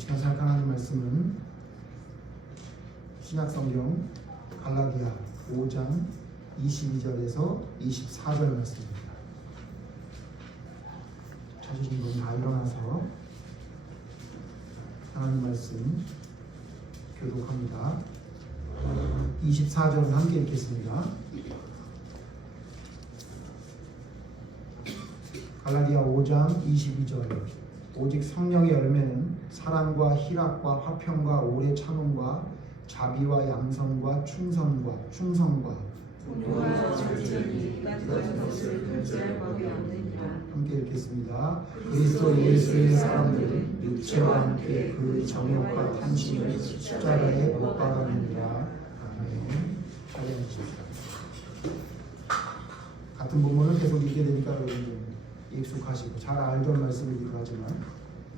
시간 생각하는 하나님 말씀은 신약성경 갈라디아 5장 22절에서 24절 말씀입니다. 찾으신 분 다 일어나서 하나님 말씀 교독합니다. 24절을 함께 읽겠습니다. 갈라디아 5장 22절. 오직 성령의 열매는 사랑과 희락과 화평과 오래 참음과 자비와 양선과 충성과 공평과 절제니 이같은 것을 금지할 법이 없느니라. 함께 읽겠습니다. 그리스도 예수의 사람들은 육체와 함께 그 정욕과 탐심을 십자가에 못 박았느니라. 아멘. 찬양하십시다. 같은 본문을 계속 읽게 되니까 여러분 익숙하시고 잘 알던 말씀이기도 하지만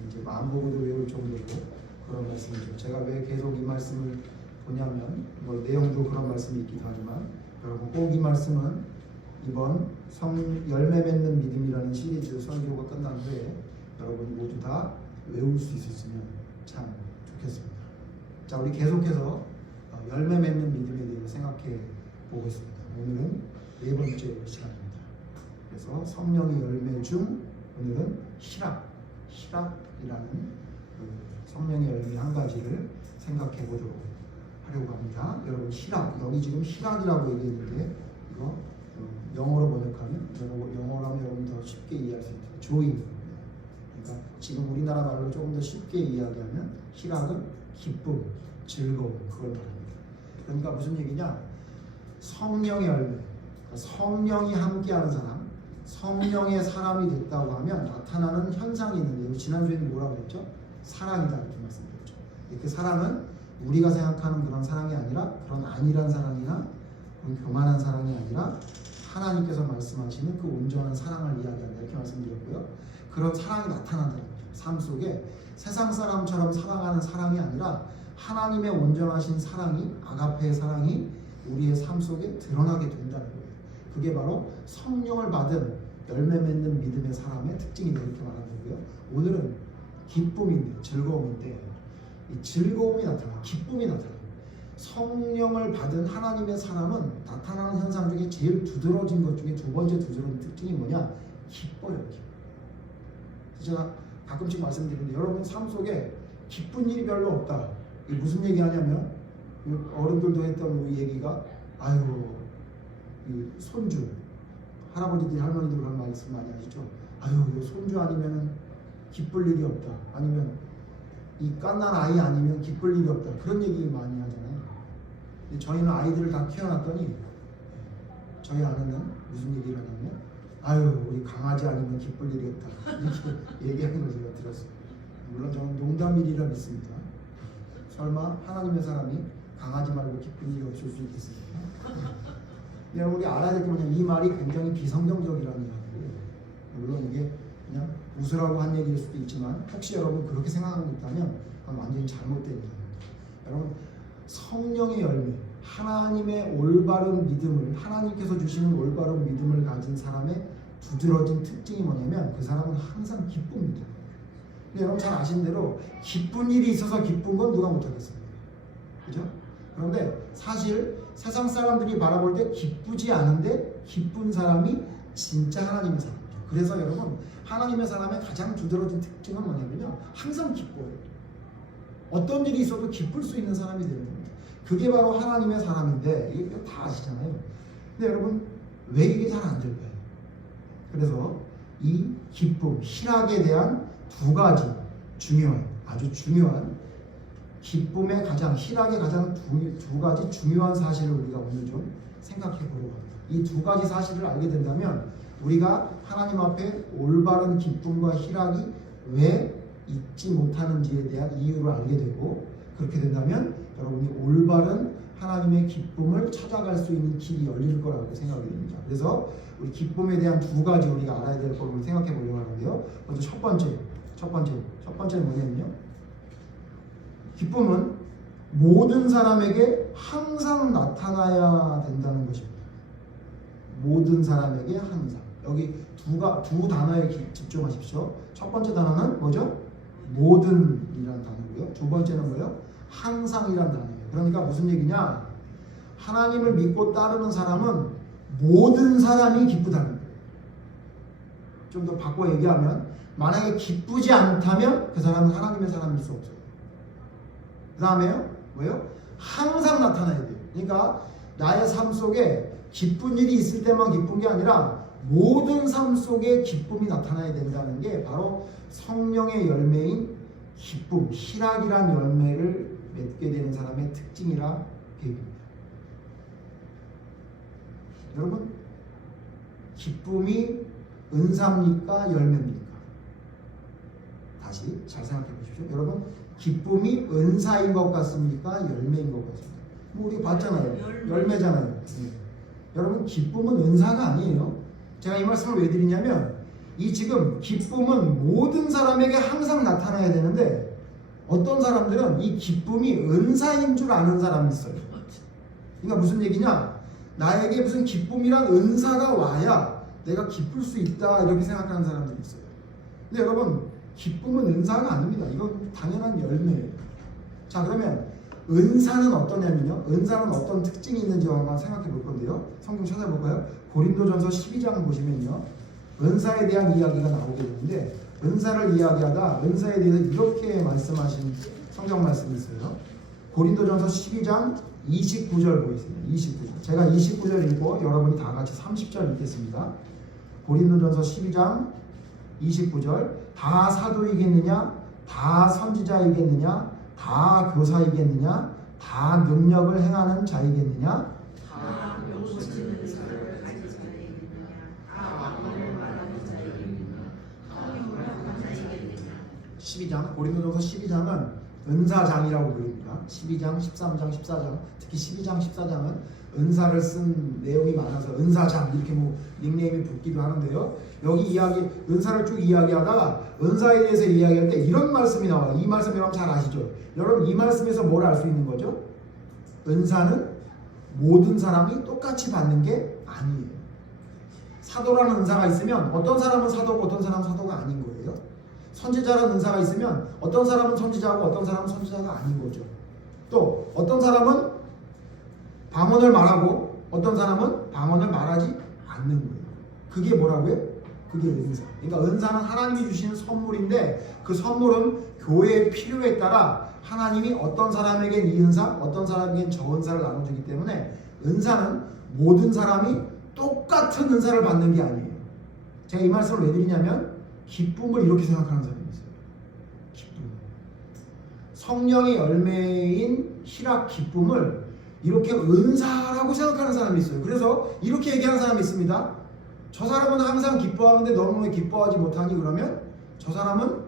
이제 마음 보고도 외울 정도로 그런 말씀이죠. 제가 왜 계속 이 말씀을 보냐면 뭐 내용도 그런 말씀이 있기도 하지만 여러분 꼭 이 말씀은 이번 열매 맺는 믿음이라는 시리즈 설교가 끝난 후에 여러분 모두 다 외울 수 있었으면 참 좋겠습니다. 자, 우리 계속해서 열매 맺는 믿음에 대해 생각해 보고 있습니다. 오늘은 네 번째 시간입니다. 그래서 성령의 열매 중 오늘은 희락이라는 그 성령의 열매 한 가지를 생각해 보도록 하려고 합니다. 여러분 희락, 여기 지금 희락이라고 얘기했는데 이거 영어로 번역하면 영어로 하면 여러분 더 쉽게 이해할 수 있죠. joy. 그러니까 지금 우리나라 말로 조금 더 쉽게 이야기하면 희락은 기쁨, 즐거움 그걸 말합니다. 그러니까 무슨 얘기냐? 성령의 열매, 그러니까 성령이 함께하는 사람, 성령의 사람이 됐다고 하면 나타나는 현상이 있는데요. 지난주에는 뭐라고 했죠? 사랑이다 이렇게 말씀드렸죠. 그 사랑은 우리가 생각하는 그런 사랑이 아니라 그런 안일한 사랑이나 그런 교만한 사랑이 아니라 하나님께서 말씀하시는 그 온전한 사랑을 이야기한다 이렇게 말씀드렸고요. 그런 사랑이 나타난다는 거죠. 삶 속에 세상 사람처럼 사랑하는 사랑이 아니라 하나님의 온전하신 사랑이 아가페의 사랑이 우리의 삶 속에 드러나게 된다는 거예요. 그게 바로 성령을 받은 열매 맺는 믿음의 사람의 특징이다 이렇게 말하는 거고요. 오늘은 기쁨인데 즐거움인데 이 즐거움이 나타나 기쁨이 나타나 성령을 받은 하나님의 사람은 나타나는 현상 중에 제일 두드러진 것 중에 두 번째 두드러진 특징이 뭐냐? 기뻐요. 제가 가끔씩 말씀드리는데 여러분 삶 속에 기쁜 일이 별로 없다. 이게 무슨 얘기하냐면 어른들도 했던 이 얘기가 아유 이 손주 할아버지들 할머니들 그런 말씀 많이 하시죠. 아유 손주 아니면 기쁠 일이 없다. 아니면 이 갓난 아이 아니면 기쁠 일이 없다. 그런 얘기 많이 하잖아요. 저희는 아이들을 다 키워놨더니 저희 아내는 무슨 얘기를 하냐면 아유 우리 강아지 아니면 기쁠 일이 없다 이렇게 얘기하는 걸 제가 들었어요. 물론 저는 농담일이라 믿습니다. 설마 하나님의 사람이 강아지 말고 기쁜 일이 없을 수 있겠습니까? 여러분 우리 알아야 될 게 뭐냐면 이 말이 굉장히 비성경적이라는 이야기예요. 물론 이게 그냥 웃으라고 한 얘기일 수도 있지만 혹시 여러분 그렇게 생각하고 있다면 완전히 잘못된 얘기입니다. 여러분 성령의 열매, 하나님의 올바른 믿음을 하나님께서 주시는 올바른 믿음을 가진 사람의 두드러진 특징이 뭐냐면 그 사람은 항상 기쁩니다. 근데 여러분 잘 아시는 대로 기쁜 일이 있어서 기쁜 건 누가 못하겠습니까? 그죠? 그런데 사실 세상 사람들이 바라볼 때 기쁘지 않은데 기쁜 사람이 진짜 하나님의 사람이죠. 그래서 여러분 하나님의 사람의 가장 두드러진 특징은 뭐냐면요 항상 기뻐요. 어떤 일이 있어도 기쁠 수 있는 사람이 되는 겁니다. 그게 바로 하나님의 사람인데 이게 다 아시잖아요. 근데 여러분 왜 이게 잘 안 될까요? 그래서 이 기쁨, 희락에 대한 두 가지 아주 중요한 기쁨의 가장 희락의 가장 두 가지 중요한 사실을 우리가 오늘 좀 생각해 보려고 합니다. 이 두 가지 사실을 알게 된다면 우리가 하나님 앞에 올바른 기쁨과 희락이 왜 있지 못하는지에 대한 이유를 알게 되고 그렇게 된다면 여러분이 올바른 하나님의 기쁨을 찾아갈 수 있는 길이 열릴 거라고 생각이 됩니다. 그래서 우리 기쁨에 대한 두 가지 우리가 알아야 될 것을 생각해 보려고 하는데요. 먼저 첫 번째는 뭐냐면요. 기쁨은 모든 사람에게 항상 나타나야 된다는 것입니다. 모든 사람에게 항상. 여기 두 단어에 집중하십시오. 첫 번째 단어는 뭐죠? 모든이라는 단어고요. 단어인데 두 번째는 뭐예요? 항상이란 단어예요. 그러니까 무슨 얘기냐? 하나님을 믿고 따르는 사람은 모든 사람이 기쁘다는 거예요. 좀 더 바꿔 얘기하면 만약에 기쁘지 않다면 그 사람은 하나님의 사람일 수 없어요. 그 다음에요 뭐예요? 항상 나타나야 돼요. 그러니까 나의 삶 속에 기쁜 일이 있을 때만 기쁜 게 아니라 모든 삶 속에 기쁨이 나타나야 된다는 게 바로 성령의 열매인 기쁨, 희락이란 열매를 맺게 되는 사람의 특징이라 얘기합니다. 여러분, 기쁨이 은사입니까? 열매입니까? 다시 잘 생각해 보십시오. 여러분, 기쁨이 은사인 것 같습니까? 열매인 것 같습니까? 뭐 우리 봤잖아요. 열매잖아요. 네. 여러분, 기쁨은 은사가 아니에요. 제가 이 말씀을 왜 드리냐면 이 지금 기쁨은 모든 사람에게 항상 나타나야 되는데 어떤 사람들은 이 기쁨이 은사인 줄 아는 사람이 있어요. 그러니까 무슨 얘기냐? 나에게 무슨 기쁨이란 은사가 와야 내가 기쁠 수 있다 이렇게 생각하는 사람들이 있어요. 근데 여러분, 기쁨은 은사가 아닙니다. 이건 당연한 열매예요. 자, 그러면 은사는 어떠냐면요, 은사는 어떤 특징이 있는지 한번 생각해 볼 건데요. 성경 찾아볼까요? 고린도전서 12장 보시면요, 은사에 대한 이야기가 나오게 되는데 은사를 이야기하다 은사에 대해서 이렇게 말씀하신 성경 말씀이 있어요. 고린도전서 12장 29절 보이세요. 29절. 제가 29절 읽고 여러분이 다 같이 30절 읽겠습니다. 고린도전서 12장 29절. 다 사도이겠느냐? 다 선지자이겠느냐? 다 교사이겠느냐? 다 능력을 행하는 자이겠느냐? 다 명고치는 자를 가진 자이겠느냐? 다 왕을 말하는 자이겠느냐? 다 율법한 자이겠느냐? 12장, 고린도전서 12장은 은사장이라고 부릅니다. 12장, 13장, 14장, 특히 12장, 14장은 은사를 쓴 내용이 많아서 은사장 이렇게 뭐 닉네임이 붙기도 하는데요. 여기 이야기, 은사를 쭉 이야기하다가 은사에 대해서 이야기할 때 이런 말씀이 나와요. 이 말씀 여러분 잘 아시죠? 여러분, 이 말씀에서 뭘 알 수 있는 거죠? 은사는 모든 사람이 똑같이 받는 게 아니에요. 사도라는 은사가 있으면 어떤 사람은 사도고 어떤 사람은 사도가 아닌 거예요. 선지자라는 은사가 있으면 어떤 사람은 선지자고 어떤 사람은 선지자가 아닌 거죠. 또 어떤 사람은 방언을 말하고 어떤 사람은 방언을 말하지 않는 거예요. 그게 뭐라고요? 그게 은사. 그러니까 은사는 하나님이 주시는 선물인데 그 선물은 교회의 필요에 따라 하나님이 어떤 사람에겐 이 은사, 어떤 사람에겐 저 은사를 나눠주기 때문에 은사는 모든 사람이 똑같은 은사를 받는 게 아니에요. 제가 이 말씀을 왜 드리냐면 기쁨을 이렇게 생각하는 사람이 있어요. 기쁨. 성령의 열매인 희락, 기쁨을 이렇게 은사라고 생각하는 사람이 있어요. 그래서 이렇게 얘기하는 사람이 있습니다. 저 사람은 항상 기뻐하는데 너는 왜 기뻐하지 못하니? 그러면 저 사람은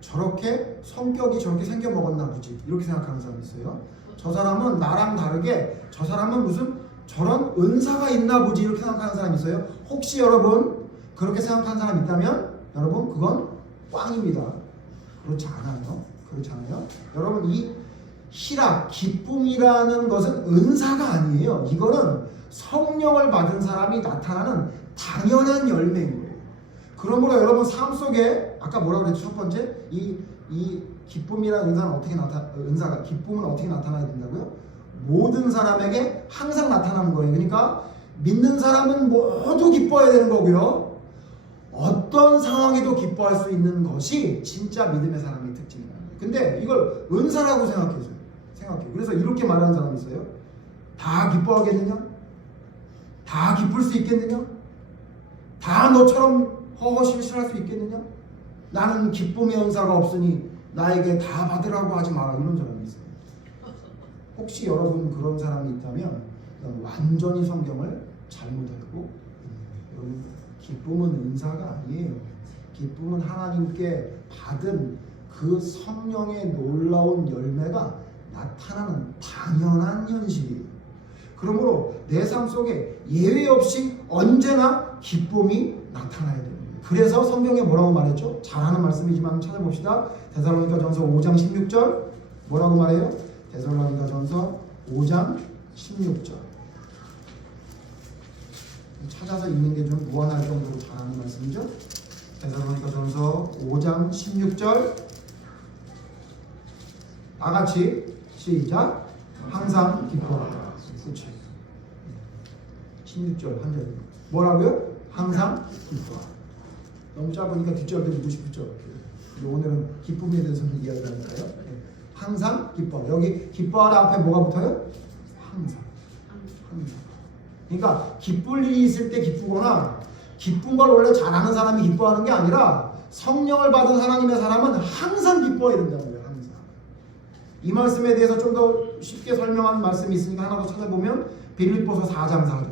저렇게 성격이 저렇게 생겨 먹었나 보지 이렇게 생각하는 사람이 있어요. 저 사람은 나랑 다르게 저 사람은 무슨 저런 은사가 있나 보지 이렇게 생각하는 사람이 있어요. 혹시 여러분 그렇게 생각하는 사람이 있다면 여러분 그건 꽝입니다. 그렇지 않아요. 그렇지 않아요. 여러분, 이 희락, 기쁨이라는 것은 은사가 아니에요. 이거는 성령을 받은 사람이 나타나는 당연한 열매인 거예요. 그러므로 여러분 삶 속에 아까 뭐라고 그랬죠? 첫 번째, 이 기쁨이라는 은사가 기쁨은 어떻게 나타나야 된다고요? 모든 사람에게 항상 나타나는 거예요. 그러니까 믿는 사람은 모두 기뻐해야 되는 거고요. 어떤 상황에도 기뻐할 수 있는 것이 진짜 믿음의 사람의 특징이에요. 근데 이걸 은사라고 생각해요. 그래서 이렇게 말하는 사람이 있어요. 다 기뻐하겠느냐? 다 기쁠 수 있겠느냐? 다 너처럼 허허실실할 수 있겠느냐? 나는 기쁨의 은사가 없으니 나에게 다 받으라고 하지 마라. 이런 사람이 있어요. 혹시 여러분 그런 사람이 있다면 완전히 성경을 잘못 알고 여러분, 기쁨은 은사가 아니에요. 기쁨은 하나님께 받은 그 성령의 놀라운 열매가 나타나는 당연한 현실이에요. 그러므로 내 삶 속에 예외 없이 언제나 기쁨이 나타나야 됩니다. 그래서 성경에 뭐라고 말했죠? 잘 아는 말씀이지만 찾아봅시다. 데살로니가전서 5장 16절 뭐라고 말해요? 데살로니가전서 5장 16절 찾아서 읽는 게 좀 무한할 정도로 잘 아는 말씀이죠. 데살로니가전서 5장 16절 다 같이 시작. 항상 기뻐하라. 그렇죠. 16절 한 절. 뭐라고요? 항상 기뻐하라. 너무 짧으니까 뒷절도 읽고 싶죠. 오늘은 기쁨에 대해서는 이야기를 하니까요. 항상 기뻐하라. 여기 기뻐하라 앞에 뭐가 붙어요? 항상. 항상. 그러니까 기쁠 일이 있을 때 기쁘거나 기쁜 걸 원래 잘하는 사람이 기뻐하는 게 아니라 성령을 받은 하나님의 사람은 항상 기뻐해야 된다는 거예요. 항상. 이 말씀에 대해서 좀 더 쉽게 설명한 말씀이 있으니까 하나 더 찾아보면 빌립보서 4장 4절.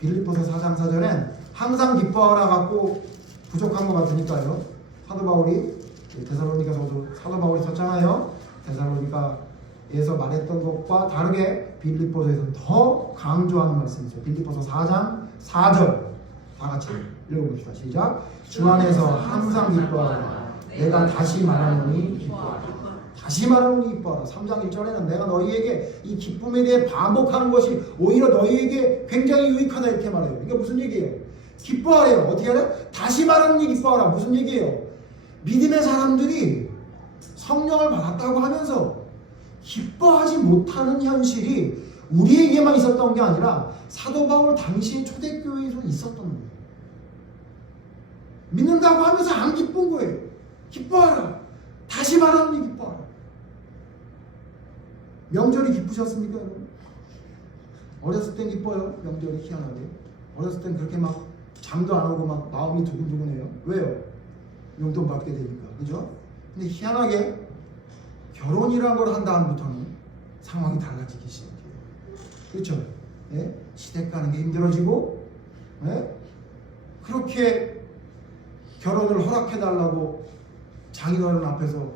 빌립보서 4장 4절엔 항상 기뻐하라 갖고 부족한 것 같으니까요. 사도 바울이 데살로니가서도 사도 바울이 썼잖아요. 데살로니가에서 말했던 것과 다르게 빌립보서에서는 더 강조하는 말씀이 있어요. 빌립보서 4장 4절 다 같이 읽어봅시다. 시작. 주 안에서 항상 기뻐하라. 내가 다시 말하노니 기뻐하라. 다시 말하노니 기뻐하라. 3장 1절에는 내가 너희에게 이 기쁨에 대해 반복하는 것이 오히려 너희에게 굉장히 유익하다 이렇게 말해요. 이게 무슨 얘기예요? 기뻐하래요. 어떻게 하래? 다시 말하노니 기뻐하라. 무슨 얘기예요? 믿음의 사람들이 성령을 받았다고 하면서 기뻐하지 못하는 현실이 우리에게만 있었던 게 아니라 사도 바울 당시 초대교회에서 있었던 거예요. 믿는다고 하면서 안 기쁜 거예요. 기뻐하라. 다시 말하노니 기뻐하라. 명절이 기쁘셨습니까, 여러분? 어렸을 땐 기뻐요. 명절이 희한하게. 어렸을 땐 그렇게 막 잠도 안 오고 막 마음이 두근두근해요. 왜요? 용돈 받게 되니까. 그죠? 근데 희한하게 결혼이라는 걸 한 다음부터는 상황이 달라지기 시작해요. 그렇죠? 예? 시댁 가는 게 힘들어지고, 예? 그렇게 결혼을 허락해달라고 장인어른 앞에서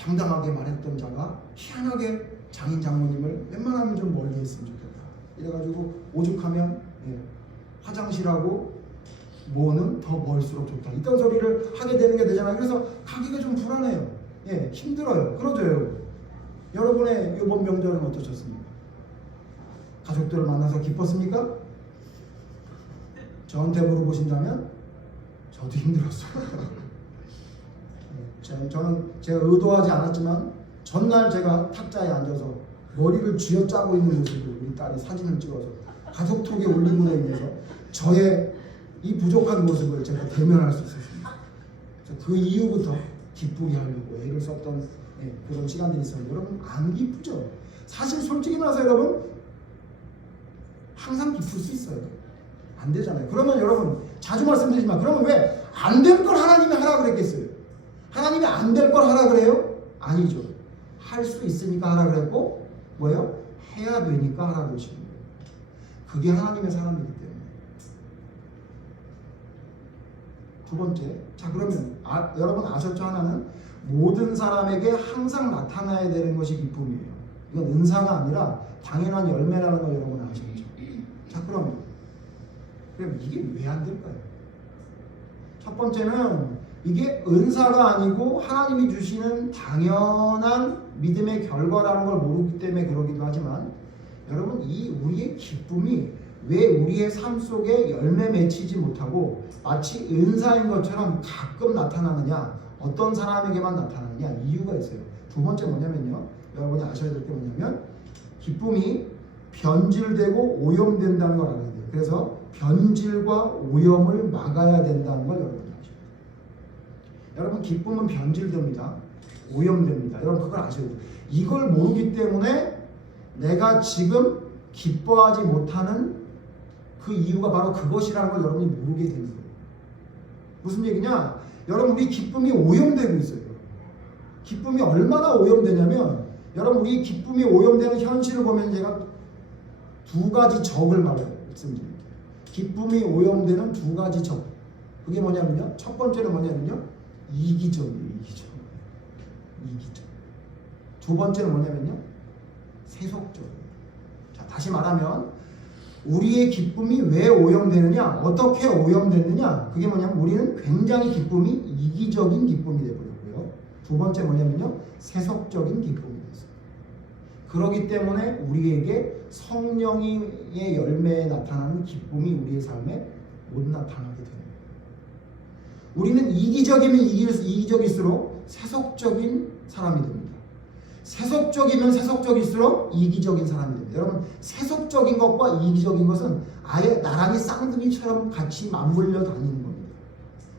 당당하게 말했던 자가 희한하게 장인 장모님을 웬만하면 좀 멀리 했으면 좋겠다. 이래가지고 오죽하면 화장실하고 뭐는 더 멀수록 좋다. 이딴 소리를 하게 되는 게 되잖아요. 그래서 가기가 좀 불안해요. 힘들어요. 그러죠. 여러분의 이번 명절은 어떠셨습니까? 가족들을 만나서 기뻤습니까? 저한테 물어보신다면 저도 힘들었어요. 저는 제가 의도하지 않았지만 전날 제가 탁자에 앉아서 머리를 쥐어짜고 있는 모습을 우리 딸이 사진을 찍어서 가족톡에 올림으로 인해서 저의 이 부족한 모습을 제가 대면할 수 있었습니다. 그 이후부터 기쁘게 하려고 애를 썼던 그런 시간들이 있어요. 여러분 안 기쁘죠? 사실 솔직히 말해서 여러분 항상 기쁠 수 있어요. 안 되잖아요. 그러면 여러분 자주 말씀드리지만 그러면 왜 안 될 걸 하나님이 하라 그랬겠어요? 하나님이 안 될 걸 하라 그래요? 아니죠. 할 수 있으니까 하라 그랬고 뭐예요? 해야 되니까 하라 그러시는 거예요. 그게 하나님의 사람이기 때문에. 두 번째, 자 그러면 여러분 아셨죠? 하나는 모든 사람에게 항상 나타나야 되는 것이 기쁨이에요. 이건 은사가 아니라 당연한 열매라는 걸 여러분 아셨죠? 자 그럼 이게 왜 안 될까요? 첫 번째는 이게 은사가 아니고 하나님이 주시는 당연한 믿음의 결과라는 걸 모르기 때문에 그러기도 하지만 여러분 이 우리의 기쁨이 왜 우리의 삶 속에 열매 맺히지 못하고 마치 은사인 것처럼 가끔 나타나느냐, 어떤 사람에게만 나타나느냐 이유가 있어요. 두 번째 뭐냐면요, 여러분이 아셔야 될 게 뭐냐면 기쁨이 변질되고 오염된다는 걸 알아야 돼요. 그래서 변질과 오염을 막아야 된다는 걸 여러분이 아셔야 돼요. 여러분 기쁨은 변질됩니다. 오염됩니다. 여러분 그걸 아셔야 돼요. 이걸 모르기 때문에 내가 지금 기뻐하지 못하는 그 이유가 바로 그것이라는 걸 여러분이 모르게 되는 거예요. 무슨 얘기냐? 여러분 우리 기쁨이 오염되고 있어요. 기쁨이 얼마나 오염되냐면 여러분 우리 기쁨이 오염되는 현실을 보면 제가 두 가지 적을 말씀드릴게요. 기쁨이 오염되는 두 가지 적. 그게 뭐냐면요. 첫 번째는 뭐냐면요. 이기적이에요. 이기적. 두 번째는 뭐냐면요. 세속적이에요. 자, 다시 말하면 우리의 기쁨이 왜 오염되느냐? 어떻게 오염됐느냐? 그게 뭐냐면 우리는 굉장히 기쁨이 이기적인 기쁨이 되어버렸고요. 두 번째 뭐냐면요. 세속적인 기쁨이 됐어요. 그렇기 때문에 우리에게 성령의 열매에 나타나는 기쁨이 우리의 삶에 못 나타나게 됩니다. 우리는 이기적이면 이기적일수록 세속적인 사람이 됩니다. 세속적이면 세속적일수록 이기적인 사람이 됩니다. 여러분 세속적인 것과 이기적인 것은 아예 나란히 쌍둥이처럼 같이 맞물려 다니는 겁니다.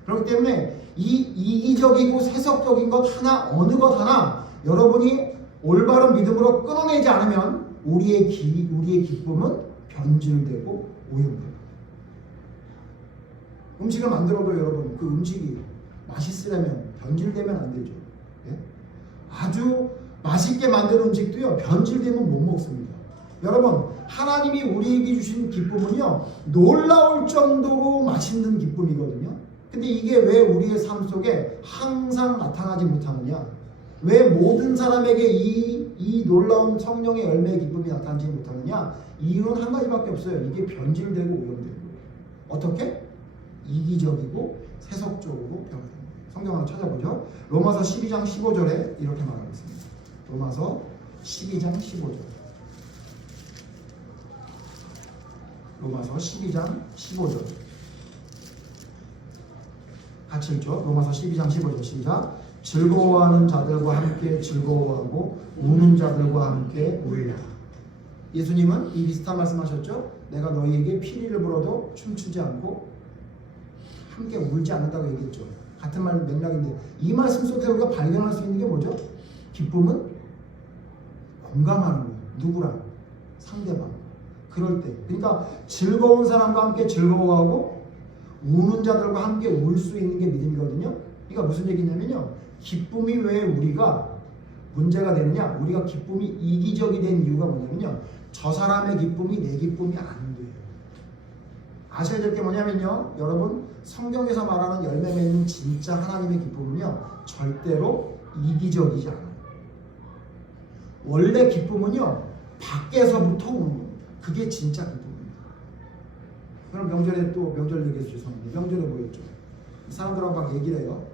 그렇기 때문에 이 이기적이고 세속적인 것 하나 어느 것 하나 여러분이 올바른 믿음으로 끊어내지 않으면 우리의 기쁨은 변질되고 오염돼요. 음식을 만들어도 여러분 그 음식이 맛있으려면 변질되면 안 되죠. 예? 아주 맛있게 만든 음식도요 변질되면 못 먹습니다. 여러분 하나님이 우리에게 주신 기쁨은요 놀라울 정도로 맛있는 기쁨이거든요. 근데 이게 왜 우리의 삶 속에 항상 나타나지 못하느냐? 왜 모든 사람에게 이 놀라운 성령의 열매의 기쁨이 나타나지 못하느냐? 이유는 한 가지밖에 없어요. 이게 변질되고 오염되는 거예요. 어떻게? 이기적이고 세속적으로 변화되는 거예요. 성경 하나 찾아보죠. 로마서 12장 15절에 이렇게 말하고 있습니다. 로마서 12장 15절. 로마서 12장 15절. 같이 읽죠. 로마서 12장 15절 시작. 즐거워하는 자들과 함께 즐거워하고 우는 자들과 함께 울라. 예수님은 이 비슷한 말씀하셨죠. 내가 너희에게 피리를 불어도 춤추지 않고 함께 울지 않는다고 얘기했죠. 같은 말 맥락인데 이 말씀 속에서 우리가 발견할 수 있는 게 뭐죠? 기쁨은 공감하는 거예요. 누구랑? 상대방. 그럴 때. 그러니까 즐거운 사람과 함께 즐거워하고 우는 자들과 함께 울 수 있는 게 믿음이거든요. 그러니까 무슨 얘기냐면요. 기쁨이 왜 우리가 문제가 되느냐? 우리가 기쁨이 이기적이 된 이유가 뭐냐면요. 저 사람의 기쁨이 내 기쁨이 안 돼요. 아셔야 될 게 뭐냐면요. 여러분 성경에서 말하는 열매 맺는 진짜 하나님의 기쁨은요. 절대로 이기적이지 않아요. 원래 기쁨은요. 밖에서부터 오는 겁니다. 그게 진짜 기쁨입니다. 그럼 명절에 또 명절 얘기해서 죄송합니다. 명절에 뭐였죠? 사람들하고 막 얘기를 해요.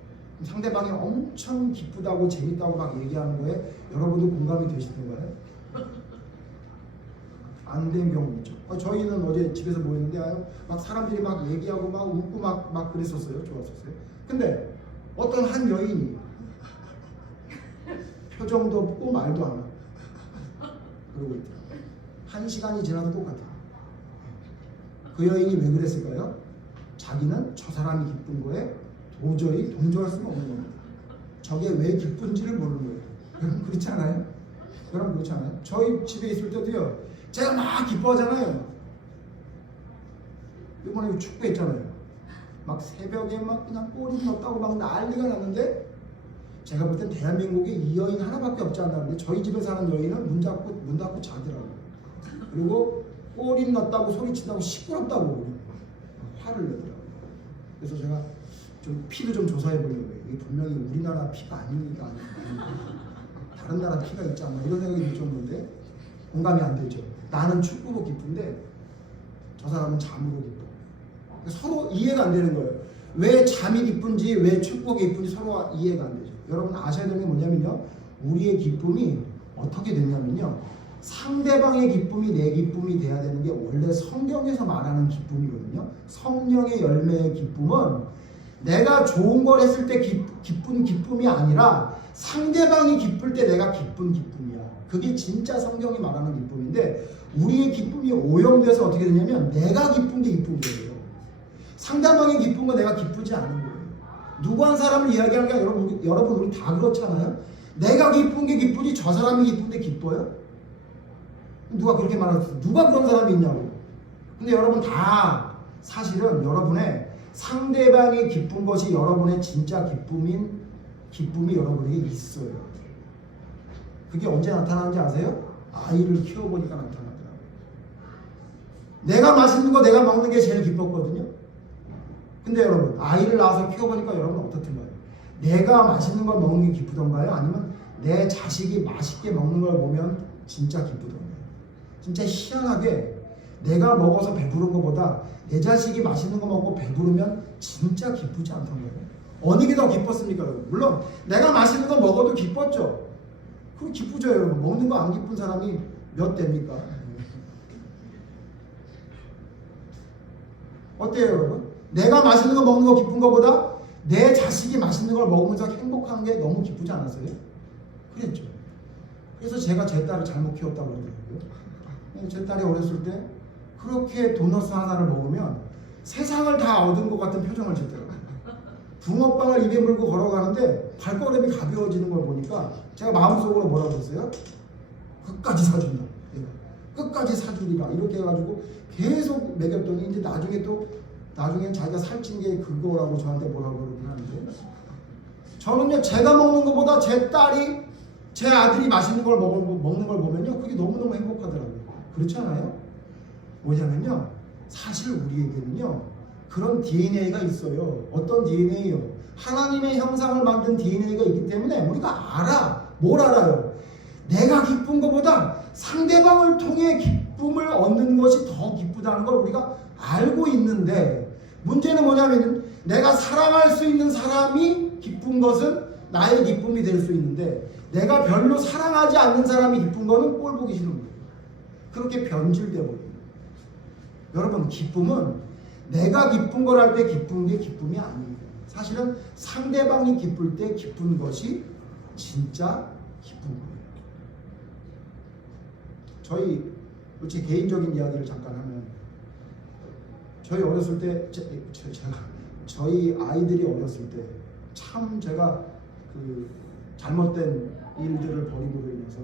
상대방이 엄청 기쁘다고 재밌다고 막 얘기하는 거에 여러분도 공감이 되시던가요? 안 된 경우 있죠. 저희는 어제 집에서 모였는데 막 사람들이 막 얘기하고 막 웃고 막 그랬었어요. 좋았었어요. 근데 어떤 한 여인이 표정도 없고 말도 안 하고 그러고 있더라고요. 1시간이 지나도 똑같아요. 그 여인이 왜 그랬을까요? 자기는 저 사람이 기쁜 거에 도저히 동조할 수가 없는 겁니다. 저게 왜 기쁜지를 모르는 거예요. 여러분 그렇지 않아요? 여러분 그렇지 않아요? 저희 집에 있을 때도요. 제가 막 기뻐하잖아요. 이번에 축구했잖아요. 막 새벽에 막 그냥 골이 넣었다고 막 난리가 났는데 제가 볼 땐 대한민국에 이 여인 하나밖에 없지 않았는데 저희 집에 사는 여인은 문 닫고 자더라고요. 그리고 골이 넣었다고 소리친다고 시끄럽다고 화를 내더라고요. 그래서 제가 좀 피를 좀 조사해 보려고 해요. 이게 분명히 우리나라 피가 아니니까 다른 나라 피가 있지 않나 이런 생각이 들 정도인데 공감이 안 되죠. 나는 축구로 기쁜데 저 사람은 잠으로 기뻐. 서로 이해가 안 되는 거예요. 왜 잠이 기쁜지 왜 축구가 기쁜지 서로 이해가 안 되죠. 여러분 아셔야 되는 게 뭐냐면요. 우리의 기쁨이 어떻게 됐냐면요. 상대방의 기쁨이 내 기쁨이 돼야 되는 게 원래 성경에서 말하는 기쁨이거든요. 성령의 열매의 기쁨은 내가 좋은 걸 했을 때 기쁜 기쁨이 아니라 상대방이 기쁠 때 내가 기쁜 기쁨이야. 그게 진짜 성경이 말하는 기쁨인데 우리의 기쁨이 오염돼서 어떻게 되냐면 내가 기쁜 게 기쁜 거예요. 상대방이 기쁜 거 내가 기쁘지 않은 거예요. 누구 한 사람을 이야기하는 게 여러분 우리 다 그렇잖아요. 내가 기쁜 게 기쁘지 저 사람이 기쁜데 기뻐요? 누가 그렇게 말하셨어요? 누가 그런 사람이 있냐고. 근데 여러분 다 사실은 여러분의 상대방이 기쁜 것이 여러분의 진짜 기쁨이 여러분에게 있어요. 그게 언제 나타나는지 아세요? 아이를 키워보니까 나타나더라고요. 내가 맛있는 거 내가 먹는 게 제일 기뻤거든요. 근데 여러분 아이를 낳아서 키워보니까 여러분 어떻던가요? 내가 맛있는 걸 먹는 게 기쁘던가요? 아니면 내 자식이 맛있게 먹는 걸 보면 진짜 기쁘던가요? 진짜 희한하게 내가 먹어서 배부른 것보다 내 자식이 맛있는 거 먹고 배부르면 진짜 기쁘지 않던가요? 어느 게 더 기뻤습니까? 물론 내가 맛있는 거 먹어도 기뻤죠. 그럼 기쁘죠 여러분. 먹는 거 안 기쁜 사람이 몇 대입니까? 어때요 여러분? 내가 맛있는 거 먹는 거 기쁜 것보다 내 자식이 맛있는 걸 먹으면서 행복한 게 너무 기쁘지 않았어요? 그랬죠. 그래서 제가 제 딸을 잘못 키웠다고 그러더라고요. 제 딸이 어렸을 때 그렇게 도너스 하나를 먹으면 세상을 다 얻은 것 같은 표정을 짓더라고요. 붕어빵을 입에 물고 걸어가는데 발걸음이 가벼워지는 걸 보니까 제가 마음속으로 뭐라고 했어요? 끝까지 사준다. 끝까지 사주리라. 이렇게 해가지고 계속 먹였더니 이제 나중엔 자기가 살찐 게 그거라고 저한테 뭐라고 그러긴 하는데, 저는요 제가 먹는 것보다 제 아들이 맛있는 걸 먹는 걸 보면요 그게 너무너무 행복하더라고요. 그렇지 않아요? 뭐냐면요 사실 우리에게는요 그런 DNA가 있어요. 어떤 DNA요? 하나님의 형상을 만든 DNA가 있기 때문에 우리가 알아. 뭘 알아요? 내가 기쁜 것보다 상대방을 통해 기쁨을 얻는 것이 더 기쁘다는 걸 우리가 알고 있는데, 문제는 뭐냐면 내가 사랑할 수 있는 사람이 기쁜 것은 나의 기쁨이 될 수 있는데, 내가 별로 사랑하지 않는 사람이 기쁜 거는 꼴 보기 싫은 거예요. 그렇게 변질되어 버려요. 여러분, 기쁨은 내가 기쁜 걸 할 때 기쁜 게 기쁨이 아니에요. 사실은 상대방이 기쁠 때 기쁜 것이 진짜 기쁜 거예요. 제 개인적인 이야기를 잠깐 하면, 저희 어렸을 때 저희 아이들이 어렸을 때 참 제가 그 잘못된 일들을 벌임으로 인해서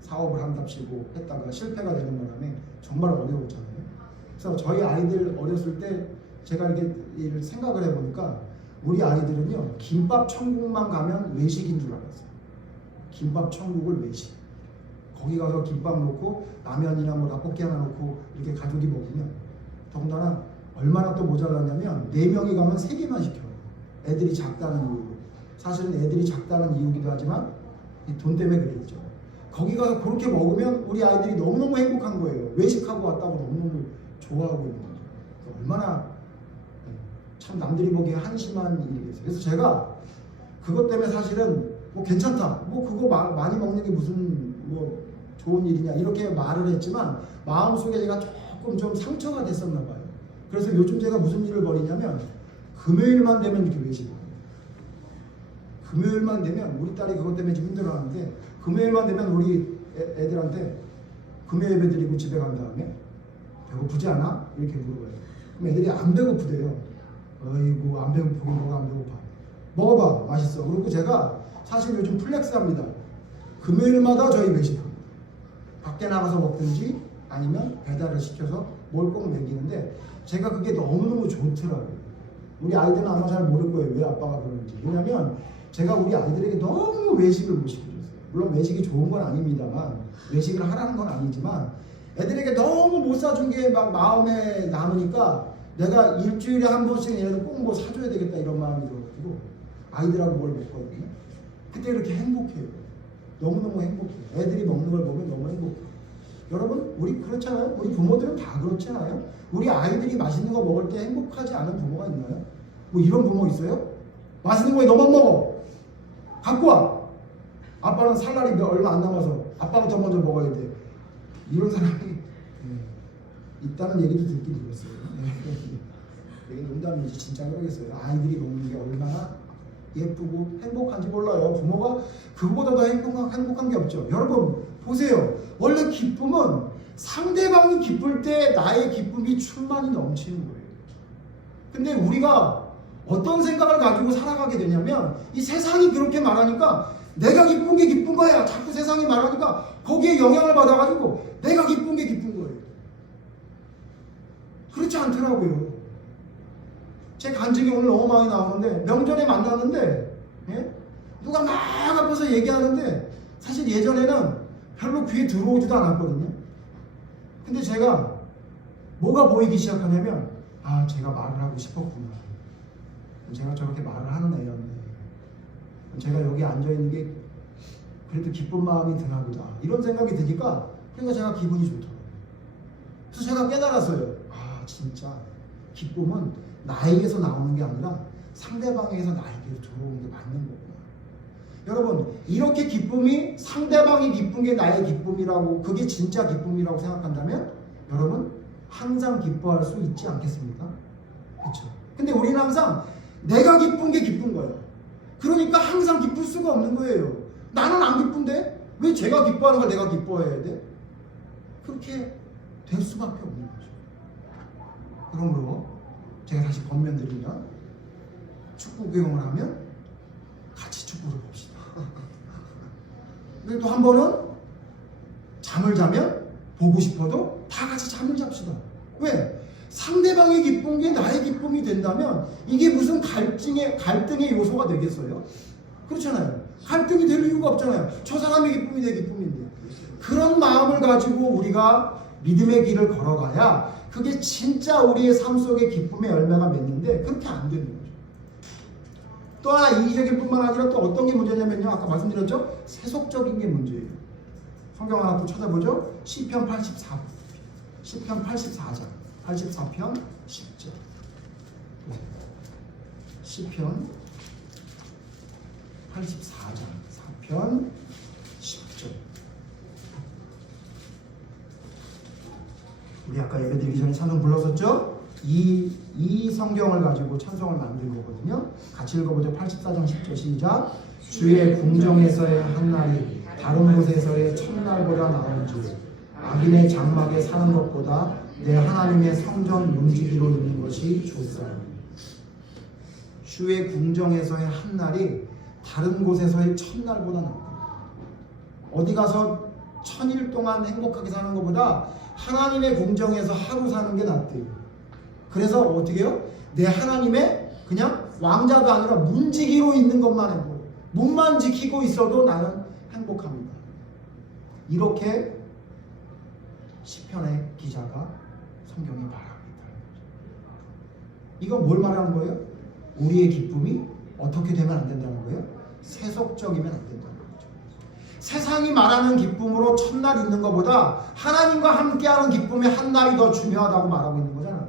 사업을 한답시고 했다가 실패가 되는 바람에 정말 어려웠잖아요. 그래서 저희 아이들 어렸을 때 제가 이렇게 생각을 해보니까 우리 아이들은요 김밥 천국만 가면 외식인 줄 알았어요. 김밥 천국을 외식. 거기 가서 김밥 놓고 라면이나 뭐 라볶이 하나 놓고 이렇게 가족이 먹으면, 더군다나 얼마나 또 모자라냐면 4명이 가면 3개만 시켜요. 애들이 작다는 이유로. 사실은 애들이 작다는 이유기도 하지만 돈 때문에 그랬죠. 거기 가서 그렇게 먹으면 우리 아이들이 너무너무 행복한 거예요. 외식하고 왔다고 너무너무 좋아하고 있는 거죠. 얼마나 참 남들이 보기에 한심한 일이겠어요. 그래서 제가 그것 때문에 사실은 뭐 괜찮다, 뭐 그거 많이 먹는 게 무슨 뭐 좋은 일이냐 이렇게 말을 했지만 마음속에 제가 조금 좀 상처가 됐었나 봐요. 그래서 요즘 제가 무슨 일을 벌이냐면 금요일만 되면 이렇게 외식을 해요. 금요일만 되면 우리 딸이 그것 때문에 좀 힘들어하는데, 금요일만 되면 우리 애들한테 금요 예배 드리고 집에 간 다음에 배고프지 않아? 이렇게 물어봐요. 그럼 애들이 안 배고프대요. 어이구 안 배고프고 뭐가 안 배고파. 먹어봐 맛있어. 그리고 제가 사실 요즘 플렉스합니다. 금요일마다 저희 외식합니다. 밖에 나가서 먹든지 아니면 배달을 시켜서 뭘 꼭 먹이는데, 제가 그게 너무너무 좋더라고요. 우리 아이들은 아마 잘 모를 거예요. 왜 아빠가 그러는지. 왜냐면 제가 우리 아이들에게 너무 외식을 못 시켜줬어요. 물론 외식이 좋은 건 아닙니다만, 외식을 하라는 건 아니지만 애들에게 너무 못 사준 게 막 마음에 남으니까 내가 일주일에 한 번씩 얘네들 꼭 뭐 사줘야 되겠다 이런 마음이 들어가지고 아이들하고 뭘 먹거든요. 그때 이렇게 행복해요. 너무너무 행복해요. 애들이 먹는 걸 보면 너무 행복해요. 여러분, 우리 그렇잖아요? 우리 부모들은 다 그렇지 않아요? 우리 아이들이 맛있는 거 먹을 때 행복하지 않은 부모가 있나요? 뭐 이런 부모 있어요? 맛있는 거에 너만 먹어. 갖고 와. 아빠는 살 날이 얼마 안 남아서 아빠부터 먼저 먹어야 돼. 이런 사람이 있다는 얘기도 듣긴 들었어요. 이게 농담이지 진짜 그러겠어요. 아이들이 먹는 게 얼마나 예쁘고 행복한지 몰라요. 부모가 그보다 더 행복한 게 없죠. 여러분 보세요. 원래 기쁨은 상대방이 기쁠 때 나의 기쁨이 충만히 넘치는 거예요. 근데 우리가 어떤 생각을 가지고 살아가게 되냐면, 이 세상이 그렇게 말하니까 내가 기쁜 게 기쁜 거야. 자꾸 세상이 말하니까 거기에 영향을 받아가지고 내가 기쁜 게 기쁜 거예요. 그렇지 않더라고요. 제 간증이 오늘 너무 많이 나오는데, 명절에 만났는데 누가 막 앞에서 얘기하는데 사실 예전에는 별로 귀에 들어오지도 않았거든요. 근데 제가 뭐가 보이기 시작하냐면, 아 제가 말을 하고 싶었구나. 제가 저렇게 말을 하는 애였네. 제가 여기 앉아있는 게 그래도 기쁜 마음이 드나 보다. 이런 생각이 드니까 그러니까 제가 기분이 좋더라고요. 그래서 제가 깨달았어요. 아 진짜 기쁨은 나에게서 나오는 게 아니라 상대방에게서 나에게로 들어오는 게 맞는 거구나. 여러분 이렇게 기쁨이 상대방이 기쁜 게 나의 기쁨이라고, 그게 진짜 기쁨이라고 생각한다면 여러분 항상 기뻐할 수 있지 않겠습니까? 그렇죠. 근데 우리는 항상 내가 기쁜 게 기쁜 거예요. 그러니까 항상 기쁠 수가 없는 거예요. 나는 안 기쁜데? 왜 제가 기뻐하는 걸 내가 기뻐해야 돼? 그렇게 될 수밖에 없는 거죠. 그러므로 제가 다시 권면드리면 축구 구경을 하면 같이 축구를 봅시다. 그리고 또 한 번은 잠을 자면 보고 싶어도 다 같이 잠을 잡시다. 왜? 상대방의 기쁜 게 나의 기쁨이 된다면 이게 무슨 갈등의 요소가 되겠어요? 그렇잖아요. 갈등이 될 이유가 없잖아요. 저 사람의 기쁨이 내 기쁨인데. 그런 마음을 가지고 우리가 믿음의 길을 걸어가야 그게 진짜 우리의 삶 속에 기쁨의 열매가 맺는데 그렇게 안 되는 거죠. 또 하나 이기적인 뿐만 아니라 또 어떤 게 문제냐면요. 아까 말씀드렸죠? 세속적인 게 문제예요. 성경 하나 또 찾아보죠. 시편 84편. 시편 84장. 84편 10절. 시편 84장 4편 10절. 우리 아까 예배드리기 전에 찬송 불렀었죠? 이 성경을 가지고 찬송을 만든 거거든요. 같이 읽어보죠. 84장 10절 시작. 주의 궁정에서의 한날이 다른 곳에서의 첫날보다 나은지 악인의 장막에 사는 것보다 내 하나님의 성전 문지기로 있는 것이 좋사오니. 주의 궁정에서의 한날이 다른 곳에서의 첫날보다 낫다. 어디 가서 1000일 동안 행복하게 사는 것보다 하나님의 궁정에서 하루 사는 게 낫대요. 그래서 어떻게 해요? 내 하나님의 그냥 왕자가 아니라 문지기로 있는 것만 해도 문만 지키고 있어도 나는 행복합니다. 이렇게 시편의 기자가 성경에 말합니다. 이건 뭘 말하는 거예요? 우리의 기쁨이 어떻게 되면 안 된다는 거예요? 세속적이면 안 된다는 거죠. 세상이 말하는 기쁨으로 첫날 있는 것보다 하나님과 함께하는 기쁨의 한 날이 더 중요하다고 말하고 있는 거잖아요.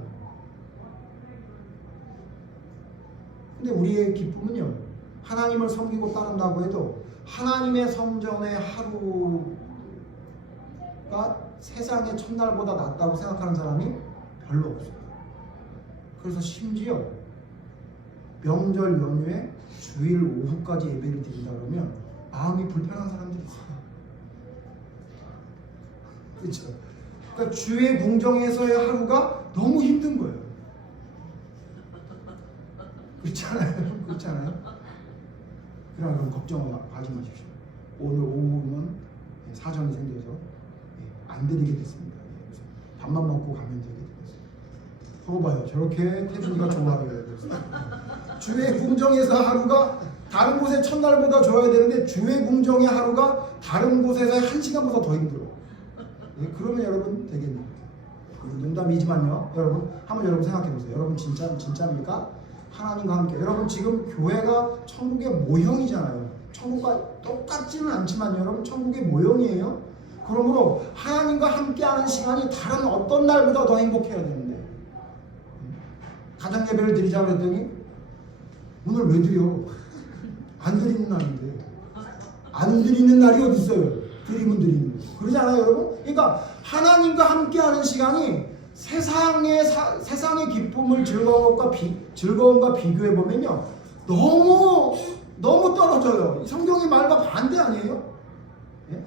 근데 우리의 기쁨은요, 하나님을 섬기고 따른다고 해도 하나님의 성전의 하루가 세상의 첫날보다 낫다고 생각하는 사람이 별로 없어요. 그래서 심지어 명절 연휴에 주일 오후까지 예배를 드린다 그러면 마음이 불편한 사람들이 있어요. 그렇죠? 그러니까 주의 궁정에서의 하루가 너무 힘든 거예요. 그렇잖아요. 그렇잖아요. 그럼 걱정하지 마십시오. 오늘 오후는 사정이 생겨서 안 드리게 됐습니다. 그래서 밥만 먹고 가면 되게 됐어요. 그거 봐요. 저렇게 태준이가 좋아해요. 주의 궁정에서 하루가 다른 곳의 첫날보다 좋아야 되는데 주의 궁정의 하루가 다른 곳에서 1시간보다 더 힘들어. 그러면 여러분 되겠네요. 농담이지만요. 여러분 생각해 보세요. 여러분 진짜입니까? 하나님과 함께. 여러분 지금 교회가 천국의 모형이잖아요. 천국과 똑같지는 않지만 여러분 천국의 모형이에요. 그러므로 하나님과 함께하는 시간이 다른 어떤 날보다 더 행복해야 되는데 가정 예배를 드리자고 그랬더니 오늘 왜 드려? 안 드리는 날인데. 안 드리는 날이 어디 있어요? 드리면 드리는 거. 그러지 않아요, 여러분? 그러니까 하나님과 함께하는 시간이 세상의 기쁨을 즐거움과 비교해 보면요, 너무 떨어져요. 성경의 말과 반대 아니에요? 예?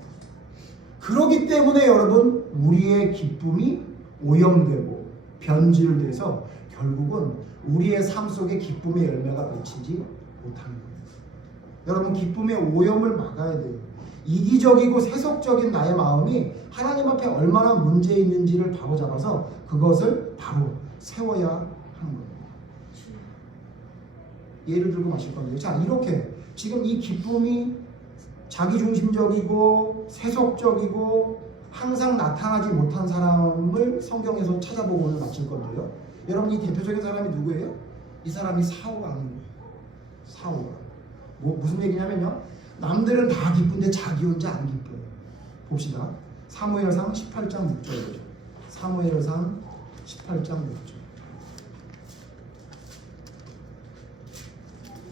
그렇기 때문에 여러분 우리의 기쁨이 오염되고 변질돼서 결국은 우리의 삶 속에 기쁨의 열매가 맺히지 못하는 거예요. 여러분 기쁨의 오염을 막아야 돼요. 이기적이고 세속적인 나의 마음이 하나님 앞에 얼마나 문제 있는지를 바로잡아서 그것을 바로 세워야 하는 겁니다. 예를 들고 마실 건데요. 자, 이렇게 지금 이 기쁨이 자기중심적이고 세속적이고 항상 나타나지 못한 사람을 성경에서 찾아보고 오늘 마칠 건데요. 여러분 이 대표적인 사람이 누구예요? 이 사람이 사울왕인 거예요. 사울왕. 무슨 얘기냐면요, 남들은 다 기쁜데 자기 혼자 안 기뻐요. 봅시다. 사무엘상 18장 6절 보죠. 사무엘상 18장 6절.